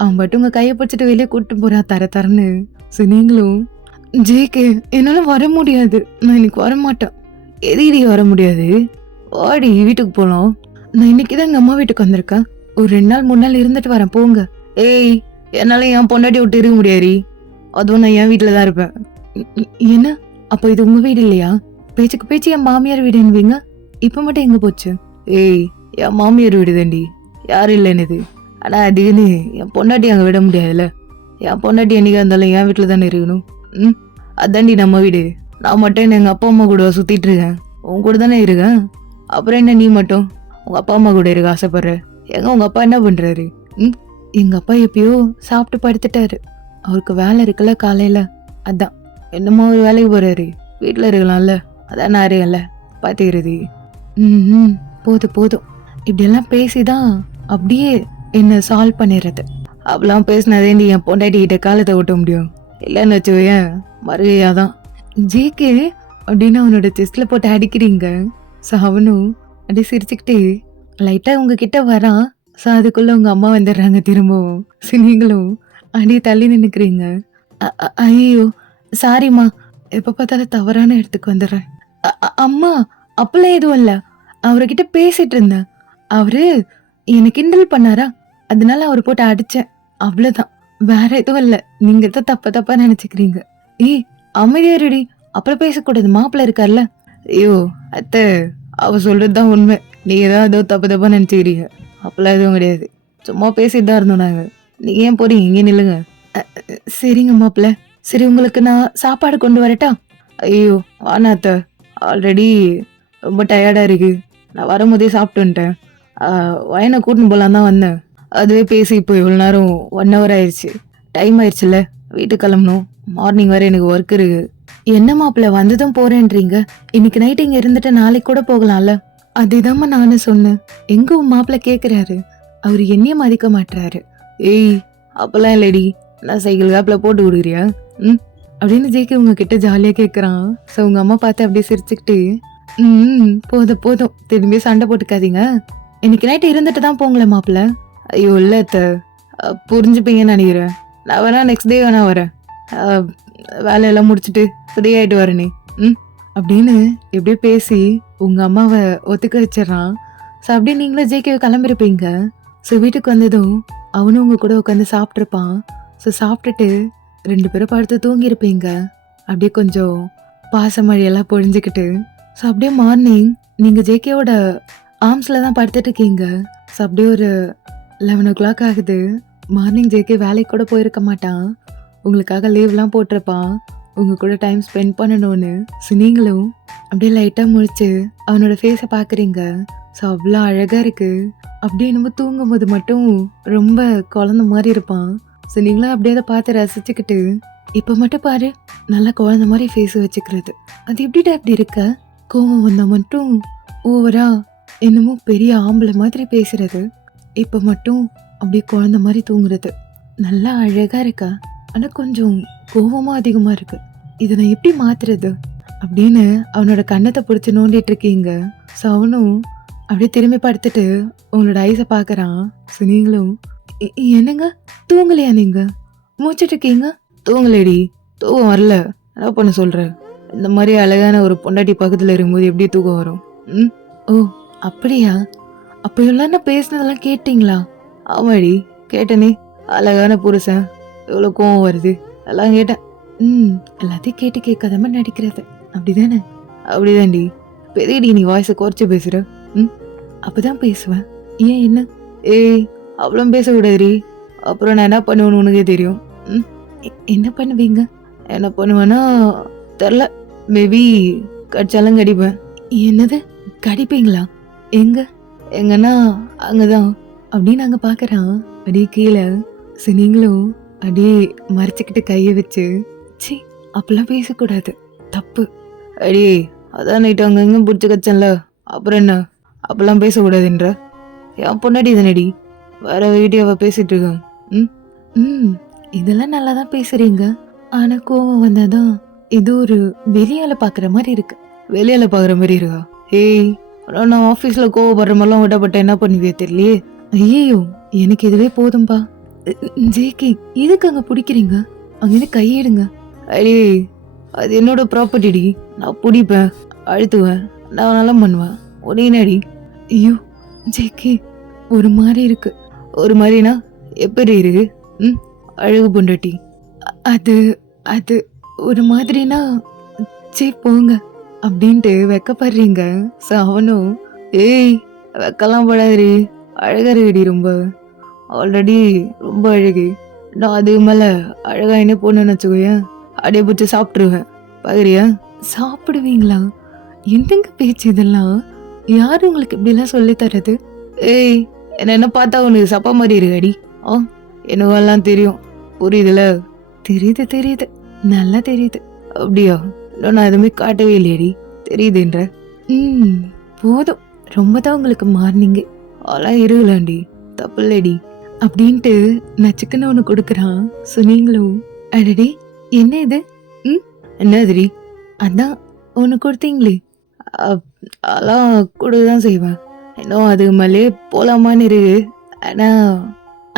அவன் மட்டும் உங்க கையை பிடிச்சிட்டு வெளியே கூப்பிட்டு போறான் தர தரன்னு. ஸோ நீங்களும் ஜேகே என்னால வர முடியாது, நான் இன்னைக்கு வரமாட்டேன். எதுடி வர முடியாது? வாடி வீட்டுக்கு போகலாம். நான் இன்னைக்கு தான் எங்கள் அம்மா வீட்டுக்கு வந்திருக்கேன். ஒரு 2 நாள் 3 நாள் இருந்துட்டு வரேன், போங்க. ஏய், என்னால் என் பொண்டாட்டி விட்டு இருக்க முடியாது. அதுவும் நான் என் வீட்டில் தான் இருப்பேன். என்ன? அப்போ இது உங்கள் வீடு இல்லையா? பேச்சுக்கு பேச்சு என் மாமியார் வீடுன்னுவீங்க, இப்போ மட்டும் எங்கே போச்சு? ஏய், என் மாமியார் வீடு தாண்டி, யாரும் இல்லைன்னு. ஆனால் அதுன்னு என் பொண்டாட்டி அங்கே விட முடியாதுல்ல. என் பொண்டாட்டி என்னைக்கா இருந்தாலும் என் வீட்டில் தானே இருக்கணும். அதாண்டி நம்ம வீடு. நான் மட்டும் என்ன எங்கள் அப்பா அம்மா கூட சுற்றிட்டு இருக்கேன், உன் கூட தானே இருக்கேன். அப்புறம் என்ன நீ மட்டும் உங்கள் அப்பா அம்மா கூட இருக்க ஆசைப்படுற? எங்க உங்கள் அப்பா என்ன பண்ணுறாரு? எங்கள் அப்பா எப்பயோ சாப்பிட்டு படுத்துட்டாரு. அவருக்கு வேலை இருக்குல்ல காலையில், அதான் என்னமோ ஒரு வேலைக்கு போகிறாரு. வீட்டில் இருக்கலாம்ல, அதான் நான் இருக்கல பார்த்துக்கிறது. போதும் போதும், இப்படியெல்லாம் பேசிதான் அப்படியே என்ன சால்வ் பண்ணிடுறது. அப்படிலாம் பேசினதே நீ என் பொண்டாட்டி கிட்ட காலத்தை ஓட்ட முடியும், இல்லைன்னு வச்சுவேன் மறுகையாதான். ஜேகே அப்படின்னு அவனோட செஸ்ட்ல போட்டு அடிக்கிறீங்க. ஸோ அவனும் அப்படியே சிரிச்சுக்கிட்டு லைட்டாக உங்ககிட்ட வரான். ஸோ அதுக்குள்ளே உங்கள் அம்மா வந்துடுறாங்க திரும்பவும். ஸோ நீங்களும் அப்படியே தள்ளி நின்றுக்கிறீங்க. ஐயோ சாரிம்மா, எப்போ பார்த்தாலும் தவறான இடத்துக்கு வந்துடுறேன். அம்மா அப்பெல்லாம் எதுவும் இல்லை, அவர்கிட்ட பேசிட்டு இருந்தேன். அவரு என்னை கிண்டல் பண்ணாரா, அதனால அவர் போட்டு அடித்தேன், அவ்வளோதான், வேற எதுவும் இல்லை. நீங்கள் தான் தப்பா நினச்சிக்கிறீங்க. ஏய் அமைதியாருடி, அப்புறம் பேசக்கூடாது, மாப்பிள்ளை இருக்கார்ல. ஐயோ அத்தை, அவ சொல்றதுதான் உண்மை, நீங்க தான் ஏதோ தப்பா நினைச்சுக்கிறீங்க. அப்பெல்லாம் எதுவும் கிடையாது, சும்மா பேசிட்டு தான் இருந்தோம் நாங்க. நீங்க ஏன் போறீங்க, இங்கே நில்லுங்க. சரிங்க மாப்பிள்ள, சரி உங்களுக்கு நான் சாப்பாடு கொண்டு வரட்டா? ஐயோ வானா அத்தை, ஆல்ரெடி ரொம்ப டயர்டா இருக்கு, நான் வரும்போதே சாப்பிட்டு வந்துட்டேன். வயனை கூட்டின்னு போலாம் தான் வந்தேன். அதுவே பேசி இப்போ இவ்வளோ நேரம் 1 hour ஆயிடுச்சு, டைம் ஆயிடுச்சுல்ல, வீட்டுக்கு கிளம்பணும். மார்னிங் வரை எனக்கு ஒர்க் இருக்கு. என்ன மாப்பிள்ள வந்ததும் போறேன்றீங்க? இன்னைக்கு நைட் இங்க இருந்துட்டு நாளைக்கு கூட போகலாம்ல? அதேதாம்மா நானும் சொன்னேன். எங்க உன் மாப்பிள்ள கேக்குறாரு, அவர் என்னைய மதிக்க மாட்டாரு. ஏய் அப்பெல்லாம் இல்லடி, நான் சைக்கிள் காப்பில் போட்டு கொடுக்குறியா அப்படின்னு ஜேகே உங்ககிட்ட ஜாலியா கேட்குறான். ஸோ உங்க அம்மா பார்த்து அப்படியே சிரிச்சுக்கிட்டு போதும் போதும், திரும்பி சண்டை போட்டுக்காதீங்க, இன்னைக்கு நைட்டு இருந்துட்டு தான் போங்களேன் மாப்பிள்ள. ஐயோ இல்லை அத்தை, புரிஞ்சுப்பீங்கன்னு நினைக்கிறேன். நான் வேணா நெக்ஸ்ட் டே வேணா வரேன், வேலையெல்லாம் முடிச்சுட்டு ஃப்ரீ ஆகிட்டு வரேனே அப்படின்னு எப்படியோ பேசி உங்கள் அம்மாவை ஒத்துக்க வச்சிடறான். ஸோ அப்படியே நீங்களும் ஜேகே கிளம்பிருப்பீங்க. ஸோ வீட்டுக்கு வந்ததும் அவனும் உங்கள் கூட உட்காந்து சாப்பிட்ருப்பான். ஸோ சாப்பிட்டுட்டு 2 பேரும் படுத்து தூங்கியிருப்பீங்க. அப்படியே கொஞ்சம் பாசமழையெல்லாம் பொழிஞ்சுக்கிட்டு. ஸோ அப்படியே மார்னிங் நீங்கள் ஜேகேவோட ஆர்ம்ஸில் தான் படுத்துட்டு இருக்கீங்க. ஸோ அப்படியே ஒரு 11 o'clock ஆகுது. மார்னிங் ஜேகே வேலைக்கு கூட போயிருக்க மாட்டான், உங்களுக்காக லீவ்லாம் போட்டிருப்பான், உங்கள் கூட டைம் ஸ்பெண்ட் பண்ணணும்னு. ஸோ நீங்களும் அப்படியே லைட்டாக முழிச்சு அவனோட ஃபேஸை பார்க்குறீங்க. ஸோ அவ்வளோ அழகாக இருக்குது. அப்படியே நம்ம தூங்கும் போது மட்டும் ரொம்ப குழந்த மாதிரி இருப்பான். ஸோ நீங்களும் அப்படியே அதை பார்த்து ரசிச்சுக்கிட்டு, இப்போ மட்டும் பாரு நல்லா குழந்த மாதிரி ஃபேஸ் வச்சுக்கிறது, அது எப்படிடா அப்படி இருக்க, கோவம் வந்தால் மட்டும் ஓவரா என்னமோ பெரிய ஆம்பளை மாதிரி பேசுறது, இப்போ மட்டும் அப்படியே குழந்த மாதிரி தூங்குறது, நல்லா அழகாக இருக்கா, ஆனால் கொஞ்சம் கோவமாக அதிகமாக இருக்கு, இதை நான் எப்படி மாத்துறது அப்படின்னு அவனோட கண்ணத்தை பிடிச்சி நோண்டிட்டு இருக்கீங்க. ஸோ அவனும் அப்படியே திரும்பி படுத்துட்டு உங்களோட ஐஸை பார்க்குறான். ஸோ நீங்களும் என்னங்க தூங்கலையா, நீங்கள் மூச்சிட்டு இருக்கீங்க? தூங்கலேடி, தூக்கம் வரல, என்ன பண்ண சொல்கிறேன், இந்த மாதிரி அழகான ஒரு பொண்டாட்டி பக்கத்தில் இருக்கும்போது எப்படி தூக்கம் வரும்? ஓ அப்படியா, அப்போ எல்லாம் பேசினதெல்லாம் கேட்டிங்களா? ஆமாடி கேட்டனே, அழகான புருஷன், எவ்வளோ கோவம் வருது எல்லாம் கேட்டேன். எல்லாத்தையும் கேட்டு கேட்காத மாதிரி நடிக்கிறது அப்படிதானே? அப்படிதான்டி. பெரியடி நீ வாய்ஸை குறைச்சி பேசுகிற. அப்போதான் பேசுவேன், ஏன் என்ன? ஏய், அவ்வளோ பேசக்கூடாதுடி. அப்புறம் நான் என்ன பண்ணுவேன்னு உனக்கே தெரியும். ம். என்ன பண்ணுவீங்க? என்ன பண்ணுவேன்னா, தெரில. மேபி கடிச்சாலும் கடிப்பேன். என்னது? கடிப்பீங்களா? எங்க? எங்கன்னா அங்கதான். அப்படின்னு அங்க பார்க்குறான். அப்படியே கீழே. சரி நீங்களும் அப்படியே மறைச்சிக்கிட்டு கையை வச்சு, ச்சீ அப்பெல்லாம் பேசக்கூடாது, தப்பு. அடி அதான் நைட்டு அங்கங்க பிடிச்சி கச்சன்ல, அப்புறம் என்ன அப்பெல்லாம் பேசக்கூடாதுன்ற? என் பொண்டாட்டி தானடி, வேற வீடியோவை பேசிட்டு இருக்கான். ம் ம் இதெல்லாம் நல்லா தான் பேசுறீங்க. ஆனா கோவம் வந்தாதான் இது ஒரு வெளியால பாக்குற மாதிரி இருக்கு. வெளியால பாக்குற மாதிரி இருக்கா? ஏய், ஆனா நான் ஆபீஸ்ல கோவப்படுற மாதிரிலாம் விடப்பட்ட என்ன பண்ணுவியே தெரியலையே. ஐயோ, எனக்கு இதுவே போதும்பா. ஜேகே, எதுக்கு அங்க பிடிக்கிறீங்க? அங்கிருந்து கையெடுங்க. அடே, அது என்னோட ப்ராப்பர்ட்டிடி. நான் பிடிப்பேன், அழுத்துவேன், நான் நல்லா பண்ணுவேன். உடனடி. ஐயோ ஜேகே, ஒரு மாதிரி இருக்கு. ஒரு மாதிரினா எப்படி இருக்கு? ம் அழகு பொண்டாட்டி. அது அது ஒரு மாதிரினா, சே போங்க அப்படின்ட்டு வெக்கப்படுறீங்க. ஸோ அவனும், ஏய் வெக்கலாம் படாதடி, அழகா இருக்குடி ரொம்ப, ஆல்ரெடி ரொம்ப அழகு. நான் அதுக்கு மேலே அழகா என்ன போனேன்னு வச்சுக்கோயேன், அப்படியே பிடிச்சி சாப்பிட்ருவேன். பாக்குறியா? சாப்பிடுவீங்களா? என்னங்க பேச்சு இதெல்லாம்? யாரு உங்களுக்கு இப்படிலாம் சொல்லி தரது? ஏய், என்ன பார்த்தா உனக்கு சப்பா மாதிரி இருக்காடி? ஆ, என்னவெல்லாம் தெரியும், புரியுதுல? தெரியுது தெரியுது, நல்லா தெரியுது. அப்படியா? இன்னும் நான் எதுவுமே காட்டவே இல்லையடி, தெரியுதுன்ற. ம் போதும், ரொம்ப தான் உங்களுக்கு மார்னிங்க. அதெல்லாம் இருக்கலாண்டி, தப்பு இல்லடி அப்படின்ட்டு நச்சுக்குன்னு ஒன்று கொடுக்குறான். ஸோ நீங்களும், அடடி என்ன இது? ம் என்னதுடி? அதான் ஒன்று கொடுத்தீங்களே, அப்- அதெல்லாம் கொடுக்கதான் செய்வேன். இன்னும் அது மேலே போலாமான்னு இருக்கு. ஆனா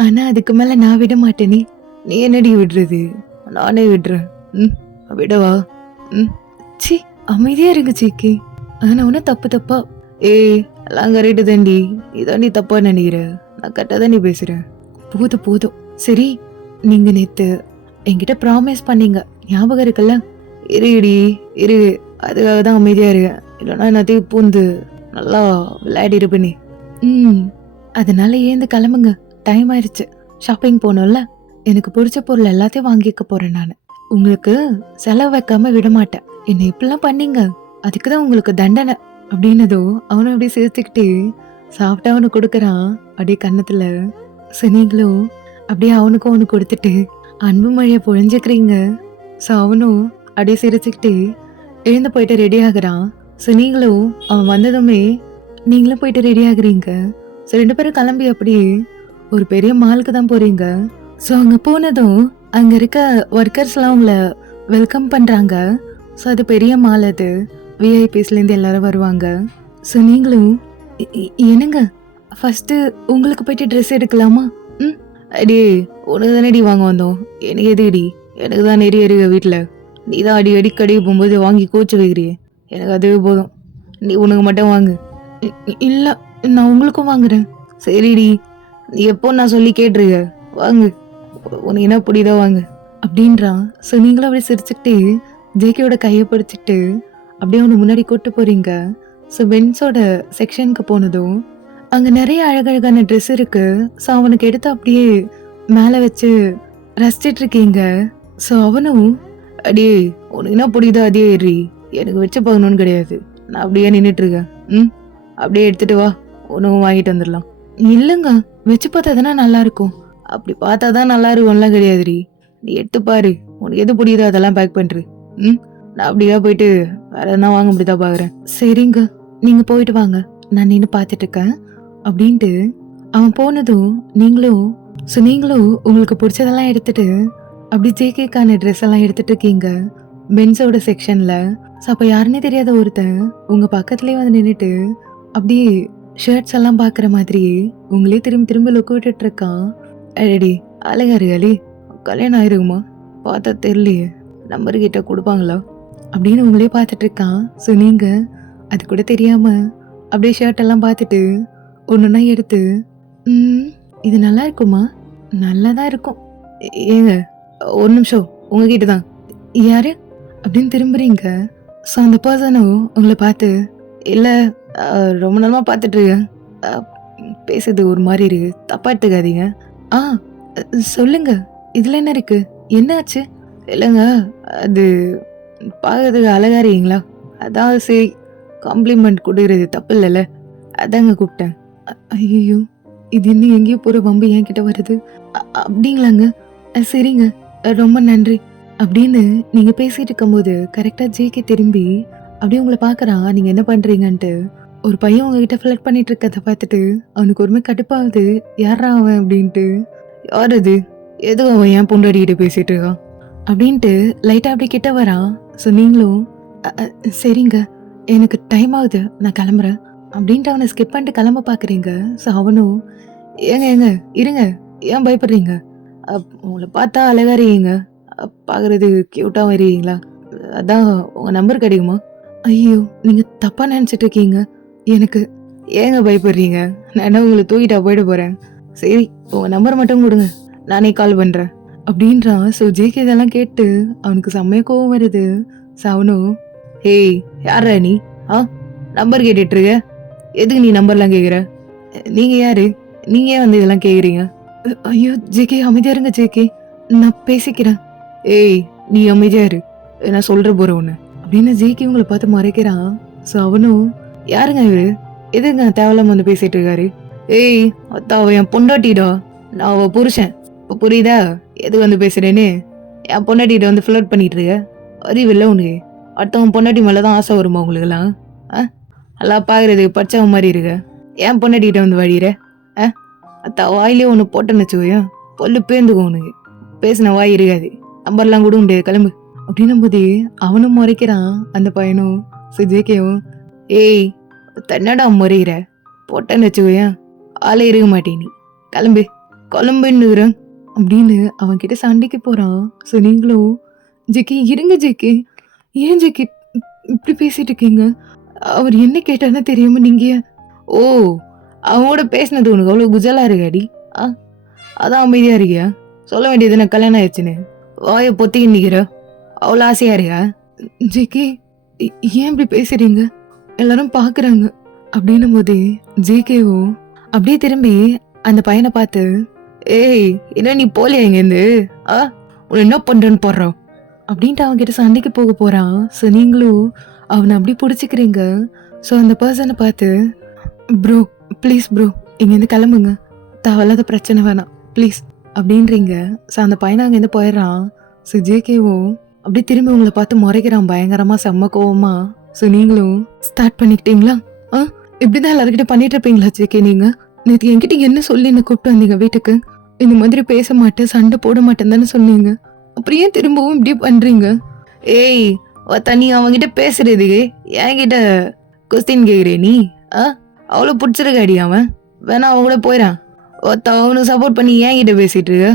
ஆனா அதுக்கு மேல நான் விட மாட்டேனே. நீ என்னடி விடுறது? நானே விடுறேன். ம் விடவா? ம் சி அமைதியா இருங்க சீக்கி. ஆனா ஒன்னும் தப்பு தப்பா. ஏய், எல்லாம் கரெக்டு தாண்டி, இதாண்டி தப்பா நினைக்கிற. நான் கரெக்டாக தான் நீ பேசுறேன். போதும் போதும், சரி. நீங்க நேத்து என்கிட்ட ப்ராமிஸ் பண்ணீங்க, ஞாபகம் இருக்குல்ல? இருடி இரு, அதுக்காக தான் அமைதியா இருக்கேன். இல்லைன்னா எல்லாத்தையும் பூந்து நல்லா விளையாடி இருப்பேனே. ம் அதனால ஏந்து கிளம்புங்க, டைம் ஆயிடுச்சு. ஷாப்பிங் போகணும்ல, எனக்கு பிடிச்ச பொருள் எல்லாத்தையும் வாங்கிக்க போறேன் நான். உங்களுக்கு செலவு வைக்காம விட மாட்டேன். என்ன இப்படிலாம் பண்ணீங்க, அதுக்குதான் உங்களுக்கு தண்டனை அப்படின்னதோ அவனும் அப்படியே சேர்த்துக்கிட்டு சாப்பிட்டா அவனு கொடுக்குறான் அப்படியே கன்னத்துல. சரி நீங்களும் அப்படியே அவனுக்கும் அவனு கொடுத்துட்டு அன்பு மழையை பொழிஞ்சுக்கிறீங்க. ஸோ அவனும் அப்படியே சிரிச்சுக்கிட்டு எழுந்து போயிட்டு ரெடி ஆகுறான். ஸோ நீங்களும் அவன் வந்ததுமே நீங்களும் போயிட்டு ரெடி ஆகுறீங்க. ஸோ 2 பேரும் கிளம்பி அப்படியே ஒரு பெரிய மாலுக்கு தான் போறீங்க. ஸோ அங்கே போனதும் அங்கே இருக்க ஒர்க்கர்ஸ்லாம் உங்களை வெல்கம் பண்ணுறாங்க. ஸோ அது பெரிய மால், அது விஐபிஸ்லேருந்து எல்லாரும் வருவாங்க. ஸோ நீங்களும், என்னங்க ஃபஸ்ட்டு உங்களுக்கு போயிட்டு ட்ரெஸ் எடுக்கலாமா? ம் அடி உனக்கு தானேடி வாங்க வந்தோம், எனக்கு எதுடி? எனக்கு தான் நிறைய இருக்க வீட்டில். நீ தான் அடி கடைக்கு போகும்போது வாங்கி கோச்சு வைக்கிறியே, எனக்கு அதுவே போதும். நீ உனக்கு மட்டும் வாங்கு. இல்லை, நான் உங்களுக்கும் வாங்குறேன். சரிடி, நீ எப்போ நான் சொல்லி கேட்டிருக்க, வாங்கு, உனக்கு என்ன பிடிதோ வாங்கு அப்படின்றான். ஸோ நீங்களும் அப்படியே சிரிச்சுக்கிட்டு ஜேகேயோட கையை பிடிச்சிட்டு அப்படியே அவனை முன்னாடி கூட்டு போறீங்க. ஸோ பென்ஸோட செக்ஷனுக்கு போனதும் அங்கே நிறைய அழகழகான ட்ரெஸ் இருக்கு. ஸோ அவனுக்கு எடுத்து அப்படியே மேலே வச்சு ரசிச்சிட்டு இருக்கீங்க. ஸோ அவனும், அடியே உனக்கு என்ன பிடிக்குதோ அதே ஏறி, எனக்கு வச்சு பார்க்கணுன்னு கிடையாது, நான் அப்படியே நின்றுட்டு இருக்கேன். ம் அப்படியே எடுத்துட்டு வா, உணவும் வாங்கிட்டு வந்துடலாம். இல்லைங்க, வச்சு பார்த்தா தானே நல்லா இருக்கும். அப்படி பார்த்தா தான் நல்லா இருக்கும்லாம் கிடையாதுடி, நீ எடுத்து பாரு, உனக்கு எது பிடிக்குதோ அதெல்லாம் பேக் பண்ணுறு. ம் நான் அப்படியே போயிட்டு வேற எதனா வாங்க முடியுதா பார்க்குறேன். சரிங்க, நீங்க போயிட்டு வாங்க, நான் நின்று பார்த்துட்டு இருக்கேன் அப்படின்ட்டு அவன் போனதும் நீங்களும், ஸோ நீங்களும் உங்களுக்கு பிடிச்சதெல்லாம் எடுத்துட்டு அப்படி ஜேகேக்கான ட்ரெஸ் எல்லாம் எடுத்துட்டு இருக்கீங்க பென்ஸோட செக்ஷன்ல. ஸோ அப்போ யாருன்னே தெரியாத ஒருத்தன் உங்க பக்கத்துலேயே வந்து நின்றுட்டு அப்படியே ஷர்ட்ஸ் எல்லாம் பார்க்குற மாதிரியே உங்களே திரும்பி திரும்பி லுக் விட்டுட்டு இருக்கான். அடடி அழகா இருக்காளி, கல்யாணம் ஆயிருக்குமா? பார்த்தா தெரியலையே, நம்பர் கிட்ட கொடுப்பாங்களா அப்படின்னு உங்களே பார்த்துட்டு இருக்கான். ஸோ நீங்க அது கூட தெரியாம அப்படியே ஷர்ட் எல்லாம் பார்த்துட்டு ஒன்றுன்னா எடுத்து, இது நல்லா இருக்குமா? நல்லா தான் இருக்கும். ஏங்க ஒரு நிமிஷம், உங்ககிட்ட தான். யாரு அப்படின்னு திரும்புறீங்க. ஸோ அந்த பர்சனும் உங்களை பார்த்து, இல்லை ரொம்ப நாளமாக பார்த்துட்டு இருக்கேன், பேசுறது ஒரு மாரி இருக்கு. தப்பா எடுத்துக்காதீங்க. ஆ சொல்லுங்க. இதுல என்ன இருக்கு? என்ன ஆச்சு? இல்லங்க, அது பார்க்கறதுக்கு அழகா இருக்கீங்களா? அதான் சரி காம்ப்ளிமெண்ட் குடுக்குறது தப்பு இல்லல்ல. அதாங்க கூப்பிட்டேன். ஐயய்யோ! இது இன்னும் எங்கேயோ போற வம்பு என்கிட்ட வருது. அப்டிங்களாங்க? சரிங்க. ரொம்ப நன்றி. அப்படின்னு நீங்க பேசிட்டு இருக்கும்போது கரெக்ட்டா ஜேகே திரும்பி அப்படியே உங்கள பார்க்குறான். நீங்க என்ன பண்றீங்கன்ட்டு. ஒரு பையன் உங்ககிட்ட ஃப்ளர்ட் பண்ணிட்டு இருக்கத பார்த்துட்டு அவனுக்கு ஒரு மாரி கடுப்பாகுது. யார்றா அவன்? அப்படின்ட்டு. யார் அது? எதுக்கு அவன் என் பொண்டாட்டிகிட்ட பேசிட்டு இருக்கான்? அப்படின்ட்டு லைட்டா அப்படியே கிட்ட வரான். ஸோ நீங்களும் அ அ சரிங்க. எனக்கு டைம் ஆகுது. நான் கிளம்புறேன். அப்படின்ட்டு அவன ஸ்கிப் பண்ணிட்டு கிளம்ப பார்க்குறீங்க. ஸோ அவனும் ஏங்க இருங்க. ஏன் பயப்படுறீங்க? உங்கள பார்த்தா அழகா இருக்கீங்க. பார்க்குறதுக்கு கியூட்டாவும் இருக்கீங்களா? அதான் உங்க நம்பர் கிடைக்குமா? ஐயோ! நீங்க தப்பா நெனச்சுட்டு இருக்கீங்க. எனக்கு ஏங்க பயப்படுறீங்க? நான் என்ன உங்கள தூக்கிட்டா போயிட போறேன். சரி உங்க நம்பர் மட்டும் குடுங்க. நானே கால் பண்றேன். அப்படின்றான். ஸோ ஜேகே இதெல்லாம் கேட்டு அவனுக்கு செம்மையா கோவம் வருது. ஸோ அவனும் ஏய் யார்றா நீ? ஆ நம்பர் கேட்டுட்டு இருக்க? எதுக்கு நீ நம்பர்லாம் கேட்குற? நீங்க யாரு? நீங்க ஏன் வந்து இதெல்லாம் கேட்குறீங்க? ஐயோ! ஜேகே அமைதியா இருங்க ஜேகே. நான் பேசிக்கிறேன். ஏய் நீ அமைதியா இரு. நான் சொல்றேன் பாரு உன்ன. அப்படின்னு ஜேகே உங்கள பார்த்து முறைக்கிறான். ஸோ அவனும் யாருங்க இவரு? எதுக்குங்க தேவையில்லாம வந்து பேசிட்டு இருக்காரு? ஏய் அத்தா அவ என் பொண்டாட்டிடா. நான் அவ புருஷன். இப்ப புரியுதா? எதுக்கு வந்து பேசுறேன்னு? என் பொண்டாட்டிட்ட வந்து ஃப்ளர்ட் பண்ணிட்டு இருக்க? அறிவில்ல உனக்கு? அடுத்தவன் பொண்டாட்டி மேல தான் ஆசை வருமா உங்களுக்கெல்லாம்? ஆ? நல்லா பார்க்கறதுக்கு படிச்சவன் மாரி இருக்க. ஏன் பொண்டாட்டிட்ட வந்து வழியிற? ஆ? அத்தா வாயிலே ஒண்ணு போட்டேன்னு வச்சுக்கோயேன். பல்லு பேந்துக்கும் உனக்கு. பேசின வாய் இருக்காது. நம்பர்லாம் கொடுக்க முடியாது கிளம்பு. அப்படின்னும் போதே அவனும் முறைக்கிறான். அந்த பையனும் ஜேகேவும் ஏய் தன்னடா முறைகிற போட்டேன்னு வச்சுக்கோயேன் ஆளே இருக்க மாட்டேன் நீ கிளம்பு கிளம்புன்னுக்குறேன் அப்படின்னு அவன் கிட்ட சண்டைக்கு போறான். ஸோ நீங்களும் ஜேகே இருங்க ஜேகே. ஏன் ஜேகே இப்படி பேசிட்டு இருக்கீங்க? அவர் என்ன கேட்டாருன்னு தெரியாம நீங்க ஓ அவனோட பேசினது உனக்கு அவ்வளோ குஜலா இருக்காடி? ஆ அதான் அமைதியா இருக்கியா? சொல்ல வேண்டியது என்ன கல்யாணம் ஆயிடுச்சுன்னு வாயை பொத்திக்கு நிக்கிற? அவ்வளோ ஆசையா இருக்கா? ஜேகே ஏன் இப்படி பேசுறீங்க? எல்லாரும் பாக்குறாங்க அப்படின்னும் போதே ஜேகேவும் அப்படியே திரும்பி அந்த பையனை பார்த்து ஏய் என்ன நீ போலியா இங்கேருந்து? ஆ உன்னை என்ன பண்றேன்னு போடுறோம் அப்படின்ட்டு அவன் கிட்ட சண்டைக்கு போக போறான். ஸோ நீங்களும் அவனை அப்படி பிடிச்சிக்கிறீங்க. ஸோ அந்த பர்சனை பார்த்து ப்ரோ ப்ளீஸ் ப்ரோ இங்கேருந்து கிளம்புங்க. தேவையில்லாத பிரச்சனை வேணாம் ப்ளீஸ் அப்படின்றீங்க. ஸோ அந்த பையனை அங்கேருந்து போயிடுறான். ஸோ ஜேகேவும் அப்படியே திரும்பி உங்களை பார்த்து முறைக்கிறான் பயங்கரமா செம்ம கோவமா. ஸோ நீங்களும் ஸ்டார்ட் பண்ணிக்கிட்டீங்களா? ஆ இப்படிதான் எல்லாருக்கிட்ட பண்ணிட்டு இருப்பீங்களா ஜேகே நீங்க? நேற்று என்கிட்ட என்ன சொல்லி என்ன கூப்பிட்டு வந்தீங்க வீட்டுக்கு? இந்த மாதிரி பேச மாட்டேன் சண்டை போட மாட்டேன்னு தானே சொன்னீங்க. அப்புறம் ஏன் திரும்பவும் இப்படி பண்றீங்க? ஏய் நீ அவன்கிட்ட பேசுறதுக்கு என்கிட்ட கொஸ்டின் கேக்குறே நீ? ஆ அவ்வளோ பிடிச்சிருக்காடி அவன். வேணா அவன் கூட போயிடான். அவனுக்கு சப்போர்ட் பண்ணி என்கிட்ட பேசிட்டு இருக்க?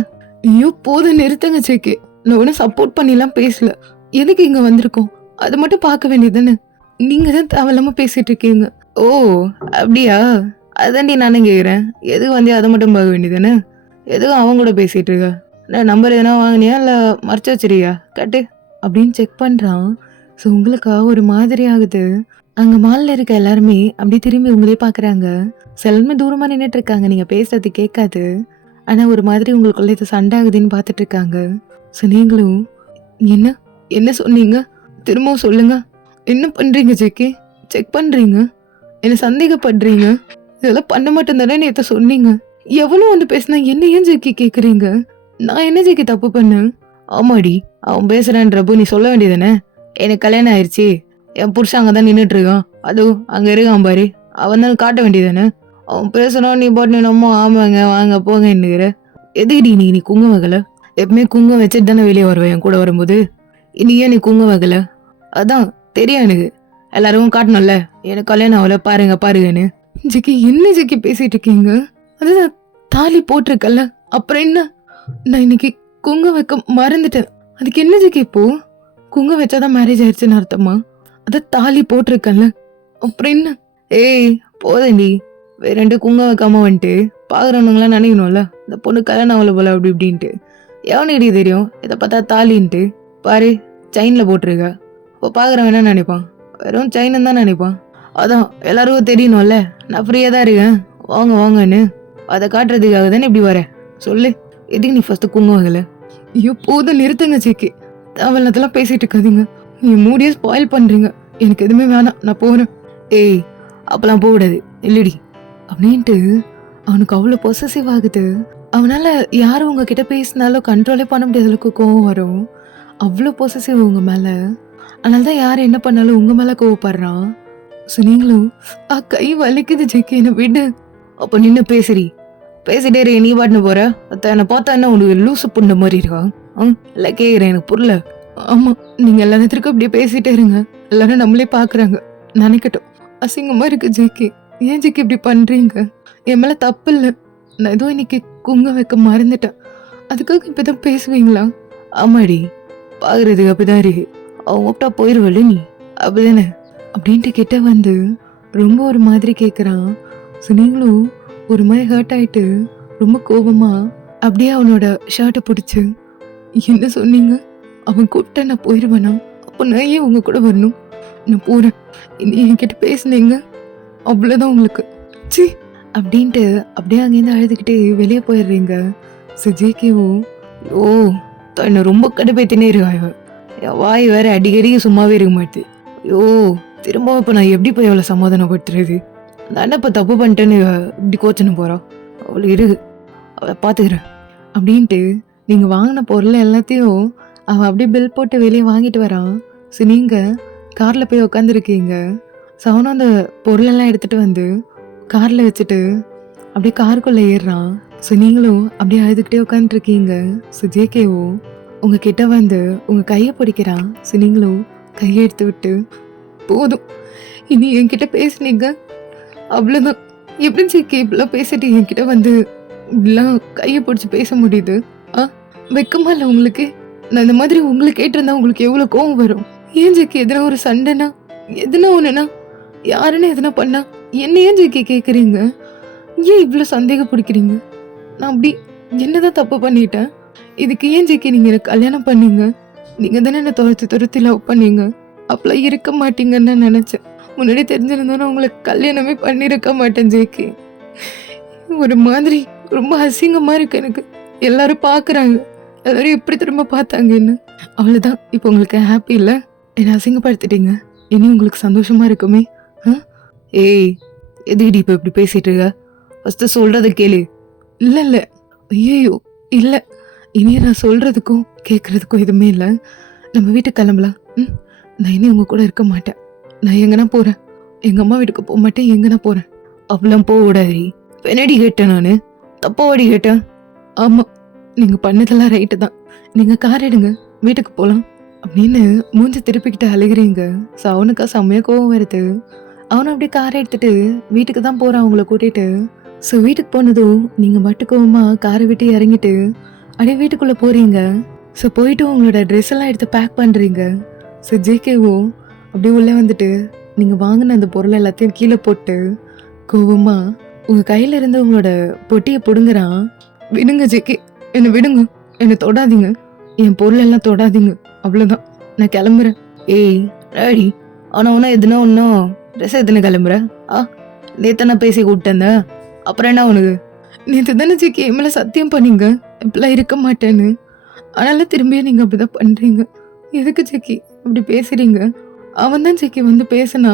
ஐயோ போதும் நிறுத்துங்க ஜேகே. நான் ஒன்றும் சப்போர்ட் பண்ணிலாம் பேசல. எதுக்கு இங்க வந்திருக்கோம் அது மட்டும் பார்க்க வேண்டியதுதானே? நீங்க தான் தேவையில்லாம பேசிட்டு இருக்கீங்க. ஓ அப்படியா? அதாண்டி நானும் கேக்குறேன். எதுக்கு வந்து அதை மட்டும் பார்க்க வேண்டியதானே? எதுவும் அவங்க கூட பேசிட்டு இருக்க? நான் நம்பர் எதனா வாங்கினியா இல்லை மறைச்சு வச்சிருக்கியா? கட்டு அப்படின்னு செக் பண்றான். ஸோ உங்களுக்கா ஒரு மாதிரி ஆகுது. அங்க மால்ல இருக்க எல்லாருமே அப்படியே திரும்பி உங்களே பாக்குறாங்க. எல்லாருமே தூரமா நின்றுட்டு இருக்காங்க. நீங்க பேசுறது கேட்காது. ஆனா ஒரு மாதிரி உங்களுக்குள்ள இது சண்டை ஆகுதுன்னு பார்த்துட்டு இருக்காங்க. ஸோ நீங்களும் என்ன என்ன சொன்னீங்க? திரும்பவும் சொல்லுங்க. என்ன பண்றீங்க ஜேகே? செக் பண்றீங்க? என்ன சந்தேகப்படுறீங்க? இதெல்லாம் பண்ண மாட்டேன் தானே நேற்று சொன்னீங்க. எவ்வளோ வந்து பேசினா என்ன ஏன் ஜேகே கேட்குறீங்க? நான் என்ன ஜேகே தப்பு பண்ணேன்? ஆமாடி அவன் பேசுறான்றப்போ நீ சொல்ல வேண்டியதானே? எனக்கு கல்யாணம் ஆயிடுச்சு. என் புருஷன் அங்கே தான் நின்றுட்டு இருக்கான். அதுவும் அங்கே இருக்கான் பாரு. அவன் தான் காட்ட வேண்டியதானே? அவன் பேசுறான் நீ பாட்டு நம்ம ஆமாங்க வாங்க போங்க என்னங்கிற. எதுக்குடி நீ குங்குமம் வைக்கல? எப்பவுமே குங்குமம் வச்சுட்டு தானே வெளியே வருவேன் என் கூட வரும்போது. இனி ஏன் நீ குங்குமம் வைக்கல? அதான் தெரியும் எனக்கு. எல்லாரும் காட்டணும்ல எனக்கு கல்யாணம் ஆகல பாருங்க பாருங்கன்னு. ஜிக்கி என்ன ஜிக்கி பேசிட்டு இருக்கீங்க? அதுதான் தாலி போட்டிருக்கல அப்புறம் என்ன? நான் இன்னைக்கு குங்குமம் வைக்க மறந்துட்டேன். அதுக்கு என்ன ஜிக்கி இப்போ? குங்குமம் வச்சாதான் மேரேஜ் ஆயிடுச்சுன்னு அர்த்தமா? அதான் தாலி போட்டிருக்கல அப்புறம் என்ன? ஏய் போதண்டி வேற 2 குங்குமம் வைக்காம வந்துட்டு பாக்குறவனுங்களாம் நினைக்கணும்ல இந்த பொண்ணு கல்யாணம் ஆகல போல அப்படி இப்படின்ட்டு. எவனுக்கு தெரியும் இதை பார்த்தா தாலின்ட்டு? பாரு செயின்ல போட்டிருக்க. இப்போ பாக்குறவன் என்ன நினைப்பான்? வெறும் செயின்னு தான் நினைப்பான். அதான் எல்லாருக்கும் தெரியணும்ல நான் ஃப்ரீயா தான் இருக்கேன். வாங்க வாங்கன்னு அதை காட்டுறதுக்காக தானே இப்படி வரேன். சொல்லு, எதுக்கு நீ ஃபர்ஸ்ட் குங்குவாங்கல? ஐயோ போதும், நிறுத்துங்க ஜேகே. தேவையில்லாதெல்லாம் பேசிட்டு இருக்காதீங்க. நீ மூடியே ஸ்பாயில் பண்றீங்க. எனக்கு எதுவுமே வேணாம், நான் போறேன். ஏய், அப்பெல்லாம் போகக்கூடாது, இல்லடி அப்படின்ட்டு அவனுக்கு அவ்வளோ பொசசிவ் ஆகுது. அவனால யாரும் உங்ககிட்ட பேசினாலும் கண்ட்ரோலே பண்ண முடியாத அளவுக்கு கோவம் வரும். அவ்வளோ பொசசிவ் உங்க மேல. அதனால தான் யார் என்ன பண்ணாலும் உங்க மேல கோவப்படுறான். ஸோ நீங்களும் கை வலிக்குது ஜெக்கி, என்னை விடு. அப்போ நின்று பேசுறி, பேசிட்டே இரு. நீ பாட்டுன்னு போற. என்னை பார்த்தா என்ன உனக்கு லூசு புண்ட மாதிரி இருக்கா? இல்லை கேட்குறேன், எனக்கு புரியல. ஆமா, நீங்க எல்லாத்துக்கும் அப்படியே பேசிட்டே இருங்க. எல்லாரும் நம்மளே பாக்குறாங்க நினைக்கட்டும். அசிங்கமா இருக்கு ஜெக்கி. ஏன் ஜெக்கி இப்படி பண்றீங்க? என் மேல தப்பு இல்லை. நான் ஏதோ இன்னைக்கு குங்க வைக்க மறந்துட்டேன். அதுக்காக இப்பதான் பேசுவீங்களா? ஆமாடி, பாக்குறதுக்கு அப்படிதான் இருக்கு. அவங்க கூப்பிட்டா போயிருவல நீ, அப்படிதானே? அப்படின்ட்டு கிட்ட வந்து ரொம்ப ஒரு மாதிரி கேட்குறான். ஸோ நீங்களும் ஒரு மாதிரி ஹர்ட் ஆயிட்டு ரொம்ப கோபமா அப்படியே அவனோட ஷர்ட்டை பிடிச்சி, என்ன சொன்னீங்க? அவன் கூப்பிட்டா நான் போயிடுவேனா? அப்போ நான் ஏன் உங்க கூட வரணும்? நான் போறேன். இனி என்கிட்ட பேசுனீங்க அவ்வளோதான் உங்களுக்கு. சி அப்படின்ட்டு அப்படியே அங்கேருந்து அழுதுகிட்டே வெளியே போயிடுறீங்க. ஸோ ஜேகேவும், ஓ என்னை ரொம்ப கடுப்பேத்தினே இருக்காங்க. என் வாய் வேற அடிக்கடி சும்மாவே இருக்க மாட்டேது. ஐயோ, திரும்ப இப்போ நான் எப்படி போய் அவளை சமாதானப்படுத்துறது? நான் இப்போ தப்பு பண்ணிட்டேன்னு இப்படி கோச்சனை போகிறான். அவளை இருக்கு, அவளை பார்த்துக்கிறேன் அப்படின்ட்டு நீங்கள் வாங்கின பொருள் எல்லாத்தையும் அவன் அப்படியே பில் போட்டு வெளியே வாங்கிட்டு வரான். ஸோ நீங்கள் காரில் போய் உட்காந்துருக்கீங்க. ஸோ அவனும் அந்த பொருளெல்லாம் எடுத்துகிட்டு வந்து காரில் வச்சுட்டு அப்படியே காருக்குள்ளே ஏறுறான். ஸோ நீங்களும் அப்படியே அழுதுகிட்டே உட்காந்துருக்கீங்க. ஸோ ஜேகேவும் உங்ககிட்ட வந்து உங்கள் கையை பிடிக்கிறான். ஸோ நீங்களும் கையை எடுத்து விட்டு, போதும் இனி என்கிட்ட பேசுனீங்க அவ்வளோதான். எப்படி ஜேகே இப்படிலாம் பேசிட்டு என்கிட்ட வந்து இப்படிலாம் கையை பிடிச்சி பேச முடியுது? வெக்கமா இல்லை உங்களுக்கு? நான் இந்த மாதிரி உங்களுக்கு கேட்டிருந்தா உங்களுக்கு எவ்வளோ கோவம் வரும்? ஏன் ஜேகே எதுனா ஒரு சண்டைனா, எதுனா ஒன்றுனா, யாருன்னு எதுனா பண்ணா என்ன ஏன் ஜேகே கேட்குறீங்க? ஏன் இவ்வளோ சந்தேகம் பிடிக்கிறீங்க? நான் அப்படி என்னதான் தப்பு பண்ணிட்டேன்? இதுக்கு ஏன் ஜேகே நீங்கள் எனக்கு கல்யாணம் பண்ணீங்க? நீங்கள் தானே என்னை துரத்தி லவ் பண்ணீங்க. அப்பெல்லாம் இருக்க மாட்டீங்கன்னு நான் நினச்சேன். முன்னாடி தெரிஞ்சிருந்தோன்னா உங்களுக்கு கல்யாணமே பண்ணியிருக்க மாட்டேன் ஜேகே. ஒரு மாதிரி ரொம்ப அசிங்கமாக இருக்கு எனக்கு. எல்லாரும் பார்க்குறாங்க, எல்லாரும் எப்படி திரும்ப பார்த்தாங்க என்ன? அவ்வளோதான், இப்போ உங்களுக்கு ஹாப்பி இல்லை? என்னை அசிங்கப்படுத்திட்டீங்க, இனி உங்களுக்கு சந்தோஷமா இருக்குமே? ஏய், எதுக்கிடி இப்போ இப்படி பேசிட்டு இருக்க? ஃபஸ்ட்டு சொல்கிறத கேளு. இல்லை இல்லை, ஐயோ இல்லை, இனி நான் சொல்கிறதுக்கும் கேட்குறதுக்கும் எதுவுமே இல்லை. நம்ம வீட்டுக்கு கிளம்பலாம். நான் இனி உங்கள் கூட இருக்க மாட்டேன். நான் எங்கன்னா போகிறேன். எங்கள் அம்மா வீட்டுக்கு போக மாட்டேன், எங்கன்னா போகிறேன். அவ்வளோ போக விடாதீ. பெனடி கேட்டேன், நான் தப்பாவாடி கேட்டேன். ஆமாம், நீங்கள் பண்ணதெல்லாம் ரைட்டு தான். நீங்கள் கார் எடுங்க, வீட்டுக்கு போகலாம் அப்படின்னு மூஞ்சி திருப்பிக்கிட்டு அழுகிறீங்க. ஸோ அவனுக்கா செம்மையாக கோவம் வருது. அவனும் அப்படியே காரை எடுத்துகிட்டு வீட்டுக்கு தான் போகிறான் அவங்கள கூட்டிகிட்டு. ஸோ வீட்டுக்கு போனதும் நீங்கள் மட்டுக்கோவமாக காரை விட்டு இறங்கிட்டு அப்படியே வீட்டுக்குள்ளே போகிறீங்க. ஸோ போயிட்டு உங்களோட ட்ரெஸ் எல்லாம் எடுத்து பேக் பண்ணுறீங்க. ஸோ ஜேகேவும் அப்படியே உள்ளே வந்துட்டு நீங்கள் வாங்கின அந்த பொருள் எல்லாத்தையும் கீழே போட்டு கோவமாக உங்கள் கையில் இருந்து உங்களோட பொட்டியை பிடுங்குறான். விடுங்க ஜேகே, என்னை விடுங்க, என்னை தொடாதீங்க, என் பொருள் எல்லாம் தொடாதீங்க, அவ்வளோதான், நான் கிளம்புறேன். ஏய் டாடி, ஆனால் ஒன்றா எதுனா ஒன்றும் ட்ரெஸ் எத்தனை கிளம்புறேன்? நேற்று நான் பேசி கூப்பிட்டேன். அப்புறம் என்ன உனக்கு? நேற்று தானே ஜேகே என் மேலே சத்தியம் பண்ணீங்க இப்பெல்லாம் இருக்க மாட்டேன்னு. அதனால திரும்பியும் நீங்கள் அப்படி தான் பண்ணுறீங்க. எதுக்கு ஜேகே அப்படி பேசுகிறீங்க? அவன் தான் ஜேகே வந்து பேசினா,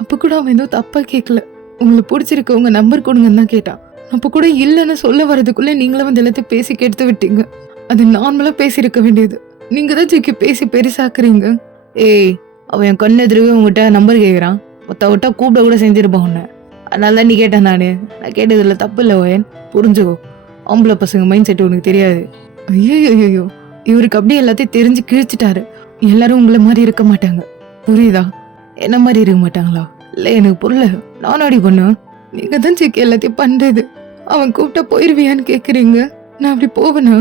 அப்போ கூட அவன் எதுவும் தப்பாக கேட்கல. உங்களை பிடிச்சிருக்கு, உங்கள் நம்பர் கொடுங்கன்னு தான் கேட்டான். அப்போ கூட இல்லைன்னு சொல்ல வரதுக்குள்ளே நீங்களே வந்து எல்லாத்தையும் பேசி கெடுத்து விட்டீங்க. அது நார்மலாக பேசியிருக்க வேண்டியது. நீங்கள் தான் ஜேகே பேசி பெருசாக்குறீங்க. ஏய், அவன் என் கண்ணு எதிர்வே உங்கள்கிட்ட நம்பர் கேட்குறான். விட்டா கூப்பிட கூட செஞ்சிருப்பான் உன்னை. அதனால தான் நீ கேட்டேன். நான் கேட்டதில்ல, தப்பு இல்லை ஓயன், புரிஞ்சுக்கோ. ஆம்பளை பசங்க மைண்ட் செட்டு உனக்கு தெரியாது. ஐயோ, இவருக்கு அப்படியே எல்லாத்தையும் தெரிஞ்சு கிழிச்சிட்டாரு. எல்லாரும் உங்களை மாதிரி இருக்க மாட்டாங்க, புரியுதா? என்ன மாதிரி இருக்க மாட்டாங்களா? இல்லை, எனக்கு புரியல. நானும் அடி பண்ணேன். நீங்க தான் ஜேகே எல்லாத்தையும் பண்றது. அவன் கூப்பிட்டா போயிருவியான்னு கேட்குறீங்க. நான் அப்படி போவேனா?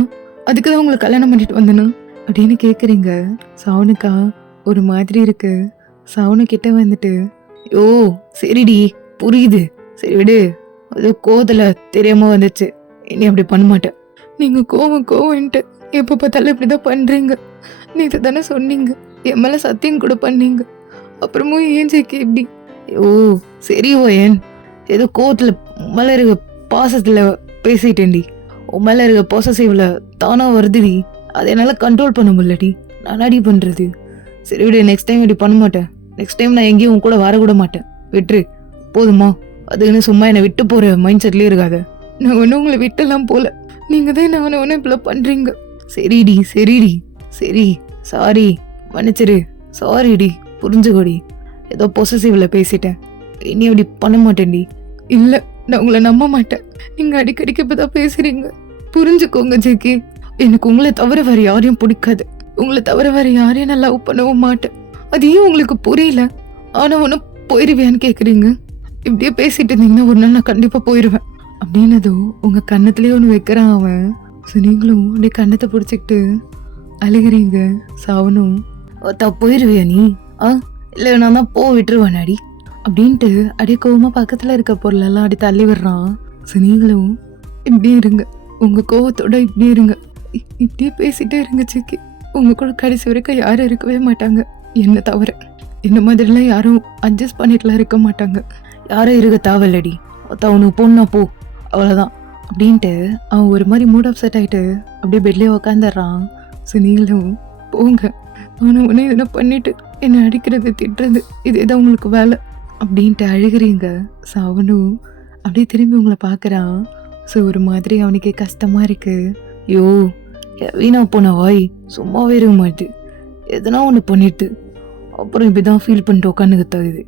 அதுக்கு தான் உங்களை கல்யாணம் பண்ணிட்டு வந்தேனா அப்படின்னு கேட்குறீங்க. சவுனுக்கா ஒரு மாதிரி இருக்கு. சவுனு கிட்ட வந்துட்டு, யோ சரிடி புரியுது, சரி விடு, அது கோவத்துல தெரியாம வந்துச்சு, இனி அப்படி பண்ண மாட்டேன். நீங்க கோவம்ட்டு எப்போ பார்த்தாலும் இப்படிதான் பண்றீங்க. நேற்று தானே சொன்னீங்க, என் மேல சத்தியம் கூட பண்ணீங்க. அப்புறமும் ஏன் ஜேகே இப்படி? ஓ சரி ஓயன், ஏதோ கோவத்தில் மேலே இருக்க பாசத்தில் பேசிட்டேன்டி. உன் மேலே இருக்க பாசசிவ்ல தானாக வருதுடி. அதை என்னால் கண்ட்ரோல் பண்ண முடியலடி. நான் அடி பண்ணுறது. சரி விடு, நெக்ஸ்ட் டைம் இப்படி பண்ண மாட்டேன். நெக்ஸ்ட் டைம் நான் எங்கேயும் உன் கூட வரக்கூட மாட்டேன். விட்டுரு போதுமா? அதுன்னு சும்மா என்னை விட்டு போகிற மைண்ட் செட்லேயே இருக்காத. நான் ஒன்றும் உங்களை விட்டெல்லாம் போல. நீங்கள் தான் நான் ஒன்றும் இப்படி பண்ணுறீங்க. சரிடி சரிடி சரி, சாரி, மன்னிச்சிரு. சாரிடி, புரிஞ்சுக்கோடி. ஏதோ பொசசிவ்ல பேசிட்டேன். இனி அப்படி பண்ண மாட்டேன்டி. இல்லை, நான் உங்களை நம்ப மாட்டேன். நீங்கள் அடிக்கடிக்கு இப்போ தான் பேசுகிறீங்க. புரிஞ்சுக்கோங்க ஜெகி. எனக்கு உங்களை தவிர வேறு யாரையும் பிடிக்காது. உங்களை தவிர வேறு யாரையும் நான் லவ் பண்ணவும் மாட்டேன். அது ஏன் உங்களுக்கு புரியல? ஆனால் ஒன்றும் போயிடுவேன்னு கேட்குறீங்க. இப்படியே பேசிட்டு இருந்தீங்கன்னா ஒரு நாள் நான் கண்டிப்பாக போயிடுவேன் அப்படின்னதோ உங்கள் கன்னத்துலேயே ஒன்று வைக்கிறான் அவன். ஸோ நீங்களும் அப்படியே கன்னத்தை பிடிச்சிக்கிட்டு அழுகிறீங்க. சாவனும் போயிடுவியா நீ? இல்லை நான் தான் விட்டுருவேனாடி அப்படின்ட்டு அப்படியே கோவமாக பக்கத்தில் இருக்க பொருளெல்லாம் அப்படி தள்ளி விடுறான். ஸோ நீங்களும் இப்படியே இருங்க, உங்கள் கோவத்தோட இப்படியே இருங்க. இப்படியே பேசிட்டே இருங்க சிக்கி. உங்கள் கூட கடைசி வரைக்கும் யாரும் இருக்கவே மாட்டாங்க, என்ன தவிர. இந்த மாதிரிலாம் யாரும் அட்ஜஸ்ட் பண்ணிட்டுலாம் இருக்க மாட்டாங்க. யாரும் இருக்க தேவையில்லடி. அவனுக்கு பொண்ணா போ, அவ்வளோதான் அப்படின்ட்டு அவன் ஒரு மாதிரி மூட் அப்செட் ஆகிட்டு அப்படியே பெட்லேயே உக்காந்துடுறான். ஸோ நீங்களும் போங்க, அவனை உடனே இதெல்லாம் பண்ணிட்டு என்னை அடிக்கிறது திட்டுறது இதே தான் உங்களுக்கு வேலை அப்படின்ட்டு அழுகிறீங்க. ஸோ அவனும் அப்படியே திரும்பி உங்களை பார்க்குறான். ஸோ ஒரு மாதிரி அவனுக்கே கஷ்டமாக இருக்குது. ஐயோ வீணா போன வாய் சும்மாவே இருக்க மாட்டுது. எதுனா ஒன்று பண்ணிட்டு அப்புறம் இப்படி தான் ஃபீல் பண்ணிட்டு உட்காந்துக்க தகுது.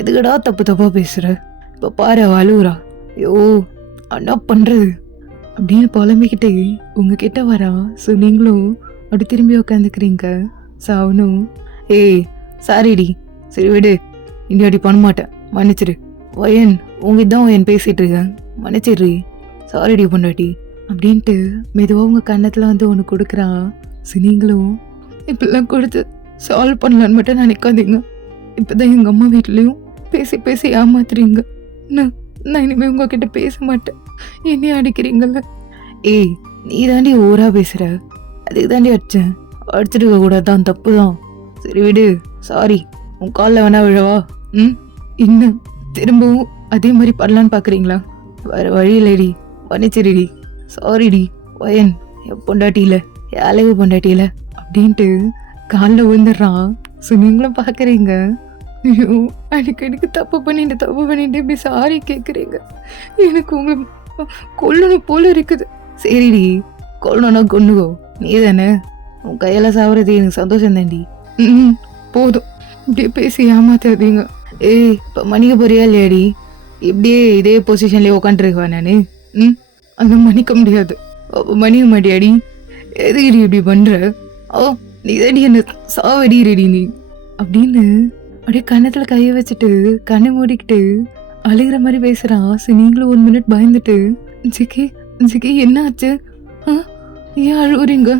எதுக்கடா தப்பு தப்பாக பேசுகிற? இப்போ பாரு அழுகுறா. ஐயோ என்ன பண்ணுறது அப்படின்னு புலம்பிக்கிட்டே உங்ககிட்ட வரா. ஸோ நீங்களும் அப்படி திரும்பி உட்காந்துக்கிறீங்க. ஸோ அவனும் ஏய் சாரிடி, சரி விடு, இனி அப்படி பண்ண மாட்டேன், மன்னிச்சிரு. வயன் உங்ககிட்ட தான் வயன் பேசிகிட்டு இருக்கேன், மன்னிச்சிடுறி, சாரிடி பொண்டாட்டி அப்படின்ட்டு மெதுவாக உங்கள் கன்னத்தில் வந்து ஒன்று கொடுக்குறான். ஸோ நீங்களும் இப்படிலாம் கொடுத்து சால்வ் பண்ணலான்னு மட்டும் நினைக்காதீங்க. இப்போ தான் எங்கள் அம்மா வீட்லேயும் பேசி பேசி ஏமாத்துறீங்க. நான் இனிமேல் உங்ககிட்ட பேச மாட்டேன். என்னையும் அடிக்கிறீங்கல்ல. ஏய் நீ தாண்டி ஓவரா பேசுகிற, அதுக்கு தாண்டி அடித்தேன். அடிச்சிருக்க கூடாதான், தப்பு தான். சரி விடு, சாரி. உன் காலில் வேணா விழவா? இன்னும் திரும்பவும் அதே மாதிரி பண்ணலான்னு பார்க்குறீங்களா? வேறு வழி இல்லைடி, மன்னிச்சிருடி, சாரிடி. வயன் என் பொண்டாட்டியில், என் அழகு பொண்டாட்டியில் அப்படின்ட்டு காலில் விழுந்துடுறான். ஸோ நீங்களும் பார்க்குறீங்க. ஐயோ அடிக்கடிக்கு தப்பு பண்ணிட்டு இப்படி சாரி கேட்குறீங்க. எனக்கு உங்களை கொல்லணும் போல இருக்குது. சரிடி, கொல்லணும்னா கொன்னுக்கோ, நீ தானே. உன் கையில் சாப்பிட்றது எனக்கு சந்தோஷம் தாண்டி. போதும், இப்படியே பேசி ஏமாத்தாதீங்க. ஏய் இப்போ மன்னிக்க போறியா இல்லையாடி? இப்படியே இதே பொசிஷன்லேயே உட்காந்துருக்குவா நான்? அந்த மன்னிக்க முடியாது. அப்போ மன்னிக்க மாட்டியாடி? எதுக்கடி இப்படி பண்ணுற? நீ தாண்டி என்ன சாவடிறடி நீ அப்படின்னு அப்படியே கன்னத்தில் கையை வச்சுட்டு கண்ணை மூடிக்கிட்டு அழுகிற மாதிரி பேசுகிறான். ஸோ நீங்களும் 1 மினிட் பயந்துட்டு ஜிக்கி ஜிக்கி என்ன ஆச்சு? ஏன் அழுகுறீங்க?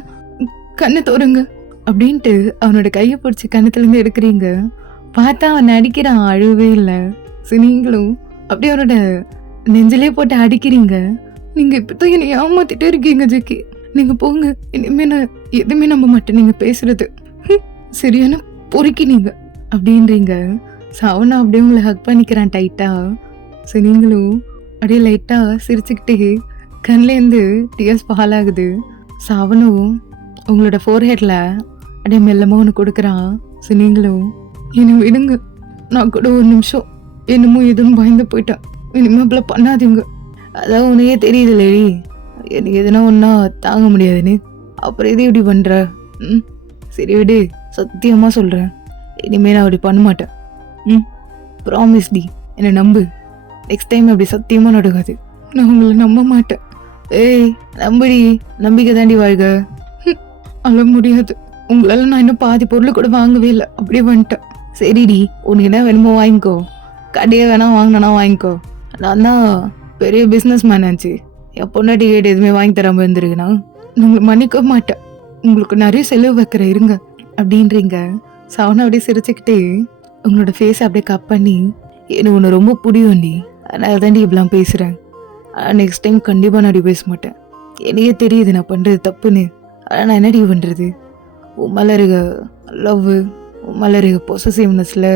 கண்ணை தோறுங்க அப்படின்ட்டு அவனோட கையை பிடிச்சி கன்னத்துலேருந்து எடுக்கிறீங்க. பார்த்தா அவன் அடிக்கிறான், அழுவே இல்லை. ஸோ நீங்களும் அப்படியே அவனோட நெஞ்சிலே போட்டு அடிக்கிறீங்க. நீங்கள் இப்போ தான் என்னை ஏமாத்திட்டே இருக்கீங்க ஜிக்கி. நீங்கள் போங்க, இனிமேல் நான் எதுவுமே நம்ப மாட்டேன் நீங்கள் பேசுறது. சரியான பொறுக்கி நீங்கள் அப்படின்றீங்க. ஸோ அவனும் அப்படியே உங்களை ஹக் பண்ணிக்கிறான் டைட்டாக. ஸோ நீங்களும் அப்படியே லைட்டாக சிரிச்சுக்கிட்டே கண்லேருந்து டியர்ஸ் பாலாகுது. ஸோ அவனும் உங்களோட ஃபோர்ஹெட்டில் அப்படியே மெல்லமாக ஒன்று கொடுக்குறான். ஸோ நீங்களும் என்னை விடுங்க, நான் கூட 1 நிமிஷம் என்னமோ எதுவும் பயந்து போயிட்டேன், இனிமேல் அப்படிலாம் பண்ணாதீங்க. அதான் உனக்கே தெரியுது இல்லடி, எனக்கு எதுனா ஒன்றா தாங்க முடியாதுன்னு. அப்புறம் எது இப்படி பண்ணுற? சரி விடு, சத்தியமாக சொல்கிறேன், இனிமேல் நான் அப்படி பண்ண மாட்டேன். ப்ராமிஸ் டி, என்னை நம்பு. நெக்ஸ்ட் டைம் அப்படி சத்தியமாக நடக்காது. நான் உங்களை நம்ப மாட்டேன். ஏய் நம்புடி, நம்பிக்கை தாண்டி வாழ்க. அழ முடியாது, உங்களால் நான் இன்னும் பாதி பொருள் கூட வாங்கவே இல்லை, அப்படியே வந்துட்டேன். சரிடி, உனக்கு என்ன வேணுமோ வாங்கிக்கோ, கடையை வேணா வாங்கினா வாங்கிக்கோ. நான் தான் பெரிய பிஸ்னஸ் மேன் ஆச்சு, என் பொண்டாட்டி கேட்டு எதுவுமே வாங்கி தராமல் இருந்திருக்குண்ணா உங்களை மன்னிக்க மாட்டேன். உங்களுக்கு நிறைய செலவு வைக்கிற இருங்க அப்படின்றீங்க. சவனை அப்படியே சிரிச்சுக்கிட்டே உங்களோட ஃபேஸை அப்படியே கட் பண்ணி, எனக்கு உன்னை ரொம்ப பிடிக்கும்டி, அதனால தாண்டி இப்படிலாம் பேசுகிறேன். ஆனால் நெக்ஸ்ட் டைம் கண்டிப்பாக நான் அப்படி பேச மாட்டேன். எனக்கே தெரியுது நான் பண்ணுறது தப்புன்னு. ஆனால் நான் என்னடி பண்ணுறது? உன் மேலே இருக்க லவ், உன் மேலே இருக்க பொசசிவ்னஸில்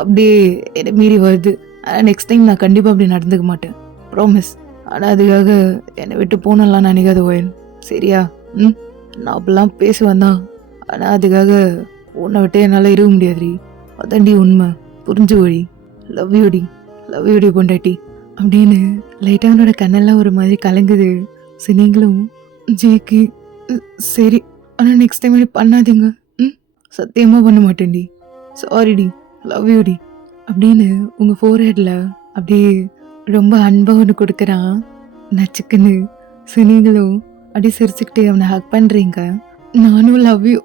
அப்படியே என்னை மீறி வருது. ஆனால் நெக்ஸ்ட் டைம் நான் கண்டிப்பாக அப்படி நடந்துக்க மாட்டேன், ப்ராமிஸ். ஆனால் அதுக்காக என்னை விட்டு போனலாம் நினைக்காத ஓயன், சரியா? ம், நான் அப்படிலாம் பேசுவேன் தான், ஆனால் அதுக்காக உன்னை விட்டு என்னால் இருக்க முடியாதுடி. அதான்டி உண்மை, புரிஞ்சு வழி. லவ் யூடி, லவ் யூடி பொண்டாட்டி அப்படின்னு லைட்டாக அவனோட கண்ணெல்லாம் ஒரு மாதிரி கலங்குது. சரி நீங்களும் ஜேக்கு சரி, ஆனால் நெக்ஸ்ட் டைம் அப்படி பண்ணாதீங்க. ம், சத்தியமாக பண்ண மாட்டேன்டி, சாரிடி, லவ் யூடி அப்படின்னு உங்கள் ஃபோர்ஹெட்டில் அப்படியே ரொம்ப அன்பாக ஒன்று கொடுக்குறான் நச்சுக்குன்னு. சரி நீங்களும் அப்படியே சிரிச்சுக்கிட்டே அவனை ஹக் பண்ணுறீங்க. நானும் லவ் யூ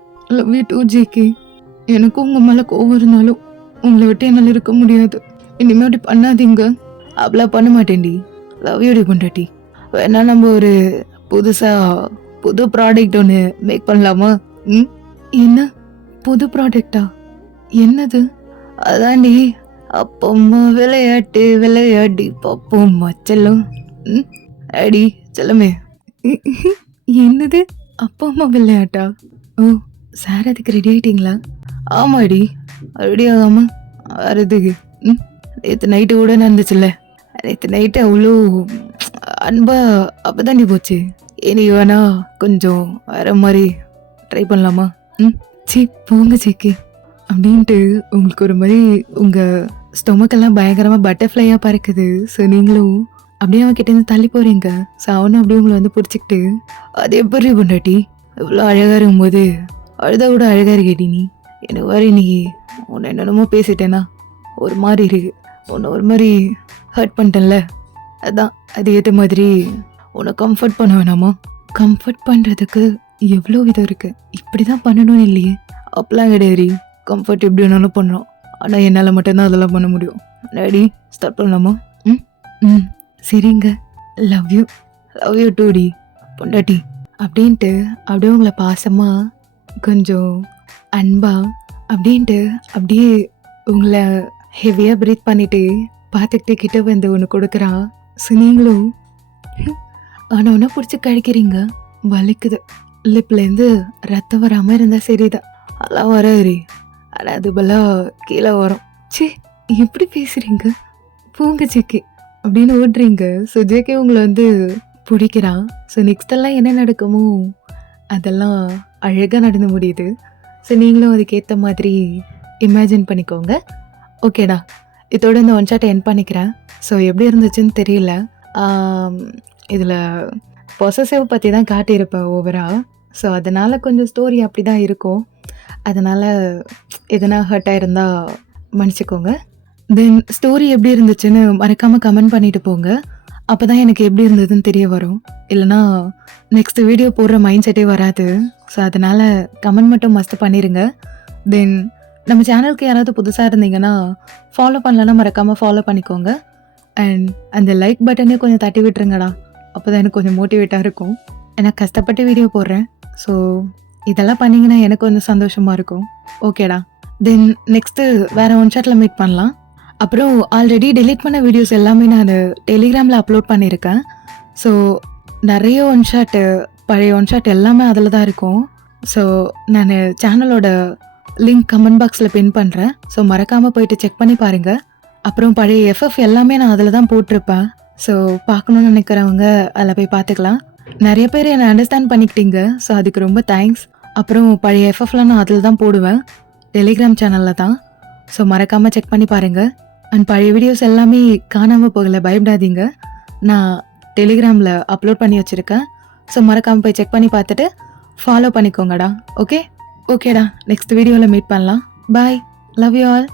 டூ ஜேகே. எனக்கும் உங்கள் மேலே கோவம் இருந்தாலும் உங்களை விட்டு என்னால் இருக்க முடியாது. இனிமேல் அப்படி பண்ணாதீங்க. அப்படிலாம் பண்ண மாட்டேன்டி, லவ் யூடி பொண்டாட்டி. வேணா நம்ம ஒரு புது ப்ராடக்ட் ஒன்று மேக் பண்ணலாமா? ம், என்ன புது ப்ராடக்டா? என்னது? அதாண்டி அப்பம்மா விளையாட்டு விளையாடி பார்ப்போம் செல்லம். ம், அடி செல்லமே. என்னது அப்பா அம்மா விளையாட்டா? ஓ சார், அதுக்கு ரெடி ஆயிட்டீங்களா? ஆமாடி, ரெடி ஆகாம வரதுக்கு. ம், நேற்று நைட்டு கூட நடந்துச்சுல்ல, நேற்று நைட்டு அவ்வளோ அன்பா அப்பதாண்டி போச்சு. இனி வேணா கொஞ்சம் வேற மாதிரி ட்ரை பண்ணலாமா? ம், சீ போங்க சீக்கி அப்படின்ட்டு உங்களுக்கு ஒரு மாதிரி உங்கள் ஸ்டொமக்கெல்லாம் பயங்கரமாக பட்டர்ஃப்ளையாக பறக்குது. ஸோ நீங்களும் அப்படியே அவன் கிட்டேருந்து தள்ளி போகிறீங்க. ஸோ அவனும் அப்படியே உங்களை வந்து பிடிச்சிக்கிட்டு, அது எப்படி பொண்டாட்டி இவ்வளோ அழகாக இருக்கும்போது அழுதா கூட அழகாக இருக்கேடி நீ. எனக்கு வேறு இன்னைக்கு உன்னை என்னென்னமோ பேசிட்டேன்னா ஒரு மாதிரி இருக்கு, உன்னை ஒரு மாதிரி ஹர்ட் பண்ணிட்டேன்ல, அதான் அது ஏற்ற மாதிரி உன்னை கம்ஃபர்ட் பண்ண வேணாமா? கம்ஃபர்ட் பண்ணுறதுக்கு எவ்வளோ விதம் இருக்குது, இப்படி தான் பண்ணணும்னு இல்லையே. அப்பெல்லாம் கிடையாது, கம்ஃபர்ட் எப்படி வேணாலும் பண்ணுறோம், ஆனால் என்னால் மட்டும்தான் அதெல்லாம் பண்ண முடியும். ரெடி, ஸ்டார்ட் பண்ணலாமா? ம், ம், சரிங்க. லவ் யூ டூடி பொண்டாட்டி அப்படின்ட்டு அப்படியே உங்களை பாசமாக கொஞ்சம் அன்பா அப்படின்ட்டு அப்படியே உங்களை ஹெவியாக ப்ரீத் பண்ணிட்டு பார்த்துக்கிட்டே கிட்ட வந்து ஒன்று கொடுக்குறான். ஸோ நீங்களும் ஆனால் ஒன்றா பிடிச்சி கழிக்கிறீங்க, வலிக்குது. லிப்லேருந்து ரத்தம் வராமல் இருந்தால் சரிதான், அதெல்லாம் வராது. ஆனால் அது பலாம் கீழே வரும். சே எப்படி பேசுகிறீங்க, பூங்க ஜேகே அப்படின்னு ஓடுறீங்க. ஸோ ஜேகே உங்களை வந்து பிடிக்கிறான். ஸோ நெக்ஸ்டெல்லாம் என்ன நடக்குமோ அதெல்லாம் அழகாக நடந்து முடியுது. ஸோ நீங்களும் அதுக்கேற்ற மாதிரி இமேஜின் பண்ணிக்கோங்க. ஓகேடா, இதோட இந்த ஒன் ஷாட்டை என் பண்ணிக்கிறேன். ஸோ எப்படி இருந்துச்சுன்னு தெரியல, இதில் பொசசிவ் பற்றி தான் காட்டியிருப்பேன் ஓவராக. ஸோ அதனால் கொஞ்சம் ஸ்டோரி அப்படி தான் இருக்கும். அதனால் எதனா ஹர்ட் ஆகிருந்தால் மன்னிச்சிக்கோங்க. தென் ஸ்டோரி எப்படி இருந்துச்சுன்னு மறக்காமல் கமெண்ட் பண்ணிட்டு போங்க. அப்போ தான் எனக்கு எப்படி இருந்ததுன்னு தெரிய வரும். இல்லைனா நெக்ஸ்ட் வீடியோ போடுற மைண்ட் செட்டே வராது. ஸோ அதனால் கமெண்ட் மட்டும் மஸ்ட் பண்ணிடுங்க. தென் நம்ம சேனலுக்கு யாராவது புதுசாக இருந்தீங்கன்னா ஃபாலோ பண்ணலன்னா மறக்காமல் ஃபாலோ பண்ணிக்கோங்க. அண்ட் அந்த லைக் பட்டனே கொஞ்சம் தட்டி விட்டுருங்கடா, அப்போ தான் எனக்கு கொஞ்சம் மோட்டிவேட்டாக இருக்கும். ஏன்னா கஷ்டப்பட்டு வீடியோ போடுறேன். ஸோ இதெல்லாம் பண்ணிங்கன்னா எனக்கு கொஞ்சம் சந்தோஷமாக இருக்கும். ஓகேடா, தென் நெக்ஸ்ட்டு வேறு ஒன் ஷாட்டில் மீட் பண்ணலாம். அப்புறம் ஆல்ரெடி டெலீட் பண்ண வீடியோஸ் எல்லாமே நான் டெலிகிராமில் அப்லோட் பண்ணியிருக்கேன். ஸோ நிறைய ஒன் ஷாட்டு, பழைய ஒன் ஷாட் எல்லாமே அதில் தான் இருக்கும். ஸோ நான் சேனலோட லிங்க் கமெண்ட் பாக்ஸில் பின் பண்ணுறேன். ஸோ மறக்காமல் போயிட்டு செக் பண்ணி பாருங்கள். அப்புறம் பழைய எஃப்எஃப் எல்லாமே நான் அதில் தான் போட்டிருப்பேன். ஸோ பார்க்கணுன்னு நினைக்கிறவங்க அதில் போய் பார்த்துக்கலாம். நிறைய பேர் என்னை அண்டர்ஸ்டாண்ட் பண்ணிக்கிட்டீங்க. ஸோ அதுக்கு ரொம்ப தேங்க்ஸ். அப்புறம் பழைய எஃப்எஃப்லாம் நான் அதில் தான் போடுவேன், டெலிகிராம் சேனலில் தான். ஸோ மறக்காமல் செக் பண்ணி பாருங்கள். அண்ட் பழைய வீடியோஸ் எல்லாமே காணாமல் போகலை, பயப்படாதீங்க. நான் டெலிகிராமில் அப்லோட் பண்ணி வச்சுருக்கேன். ஸோ மறக்காமல் போய் செக் பண்ணி பார்த்துட்டு ஃபாலோ பண்ணிக்கோங்கடா. ஓகேடா, நெக்ஸ்ட் வீடியோவில் மீட் பண்ணலாம். பாய், லவ் யூ ஆல்.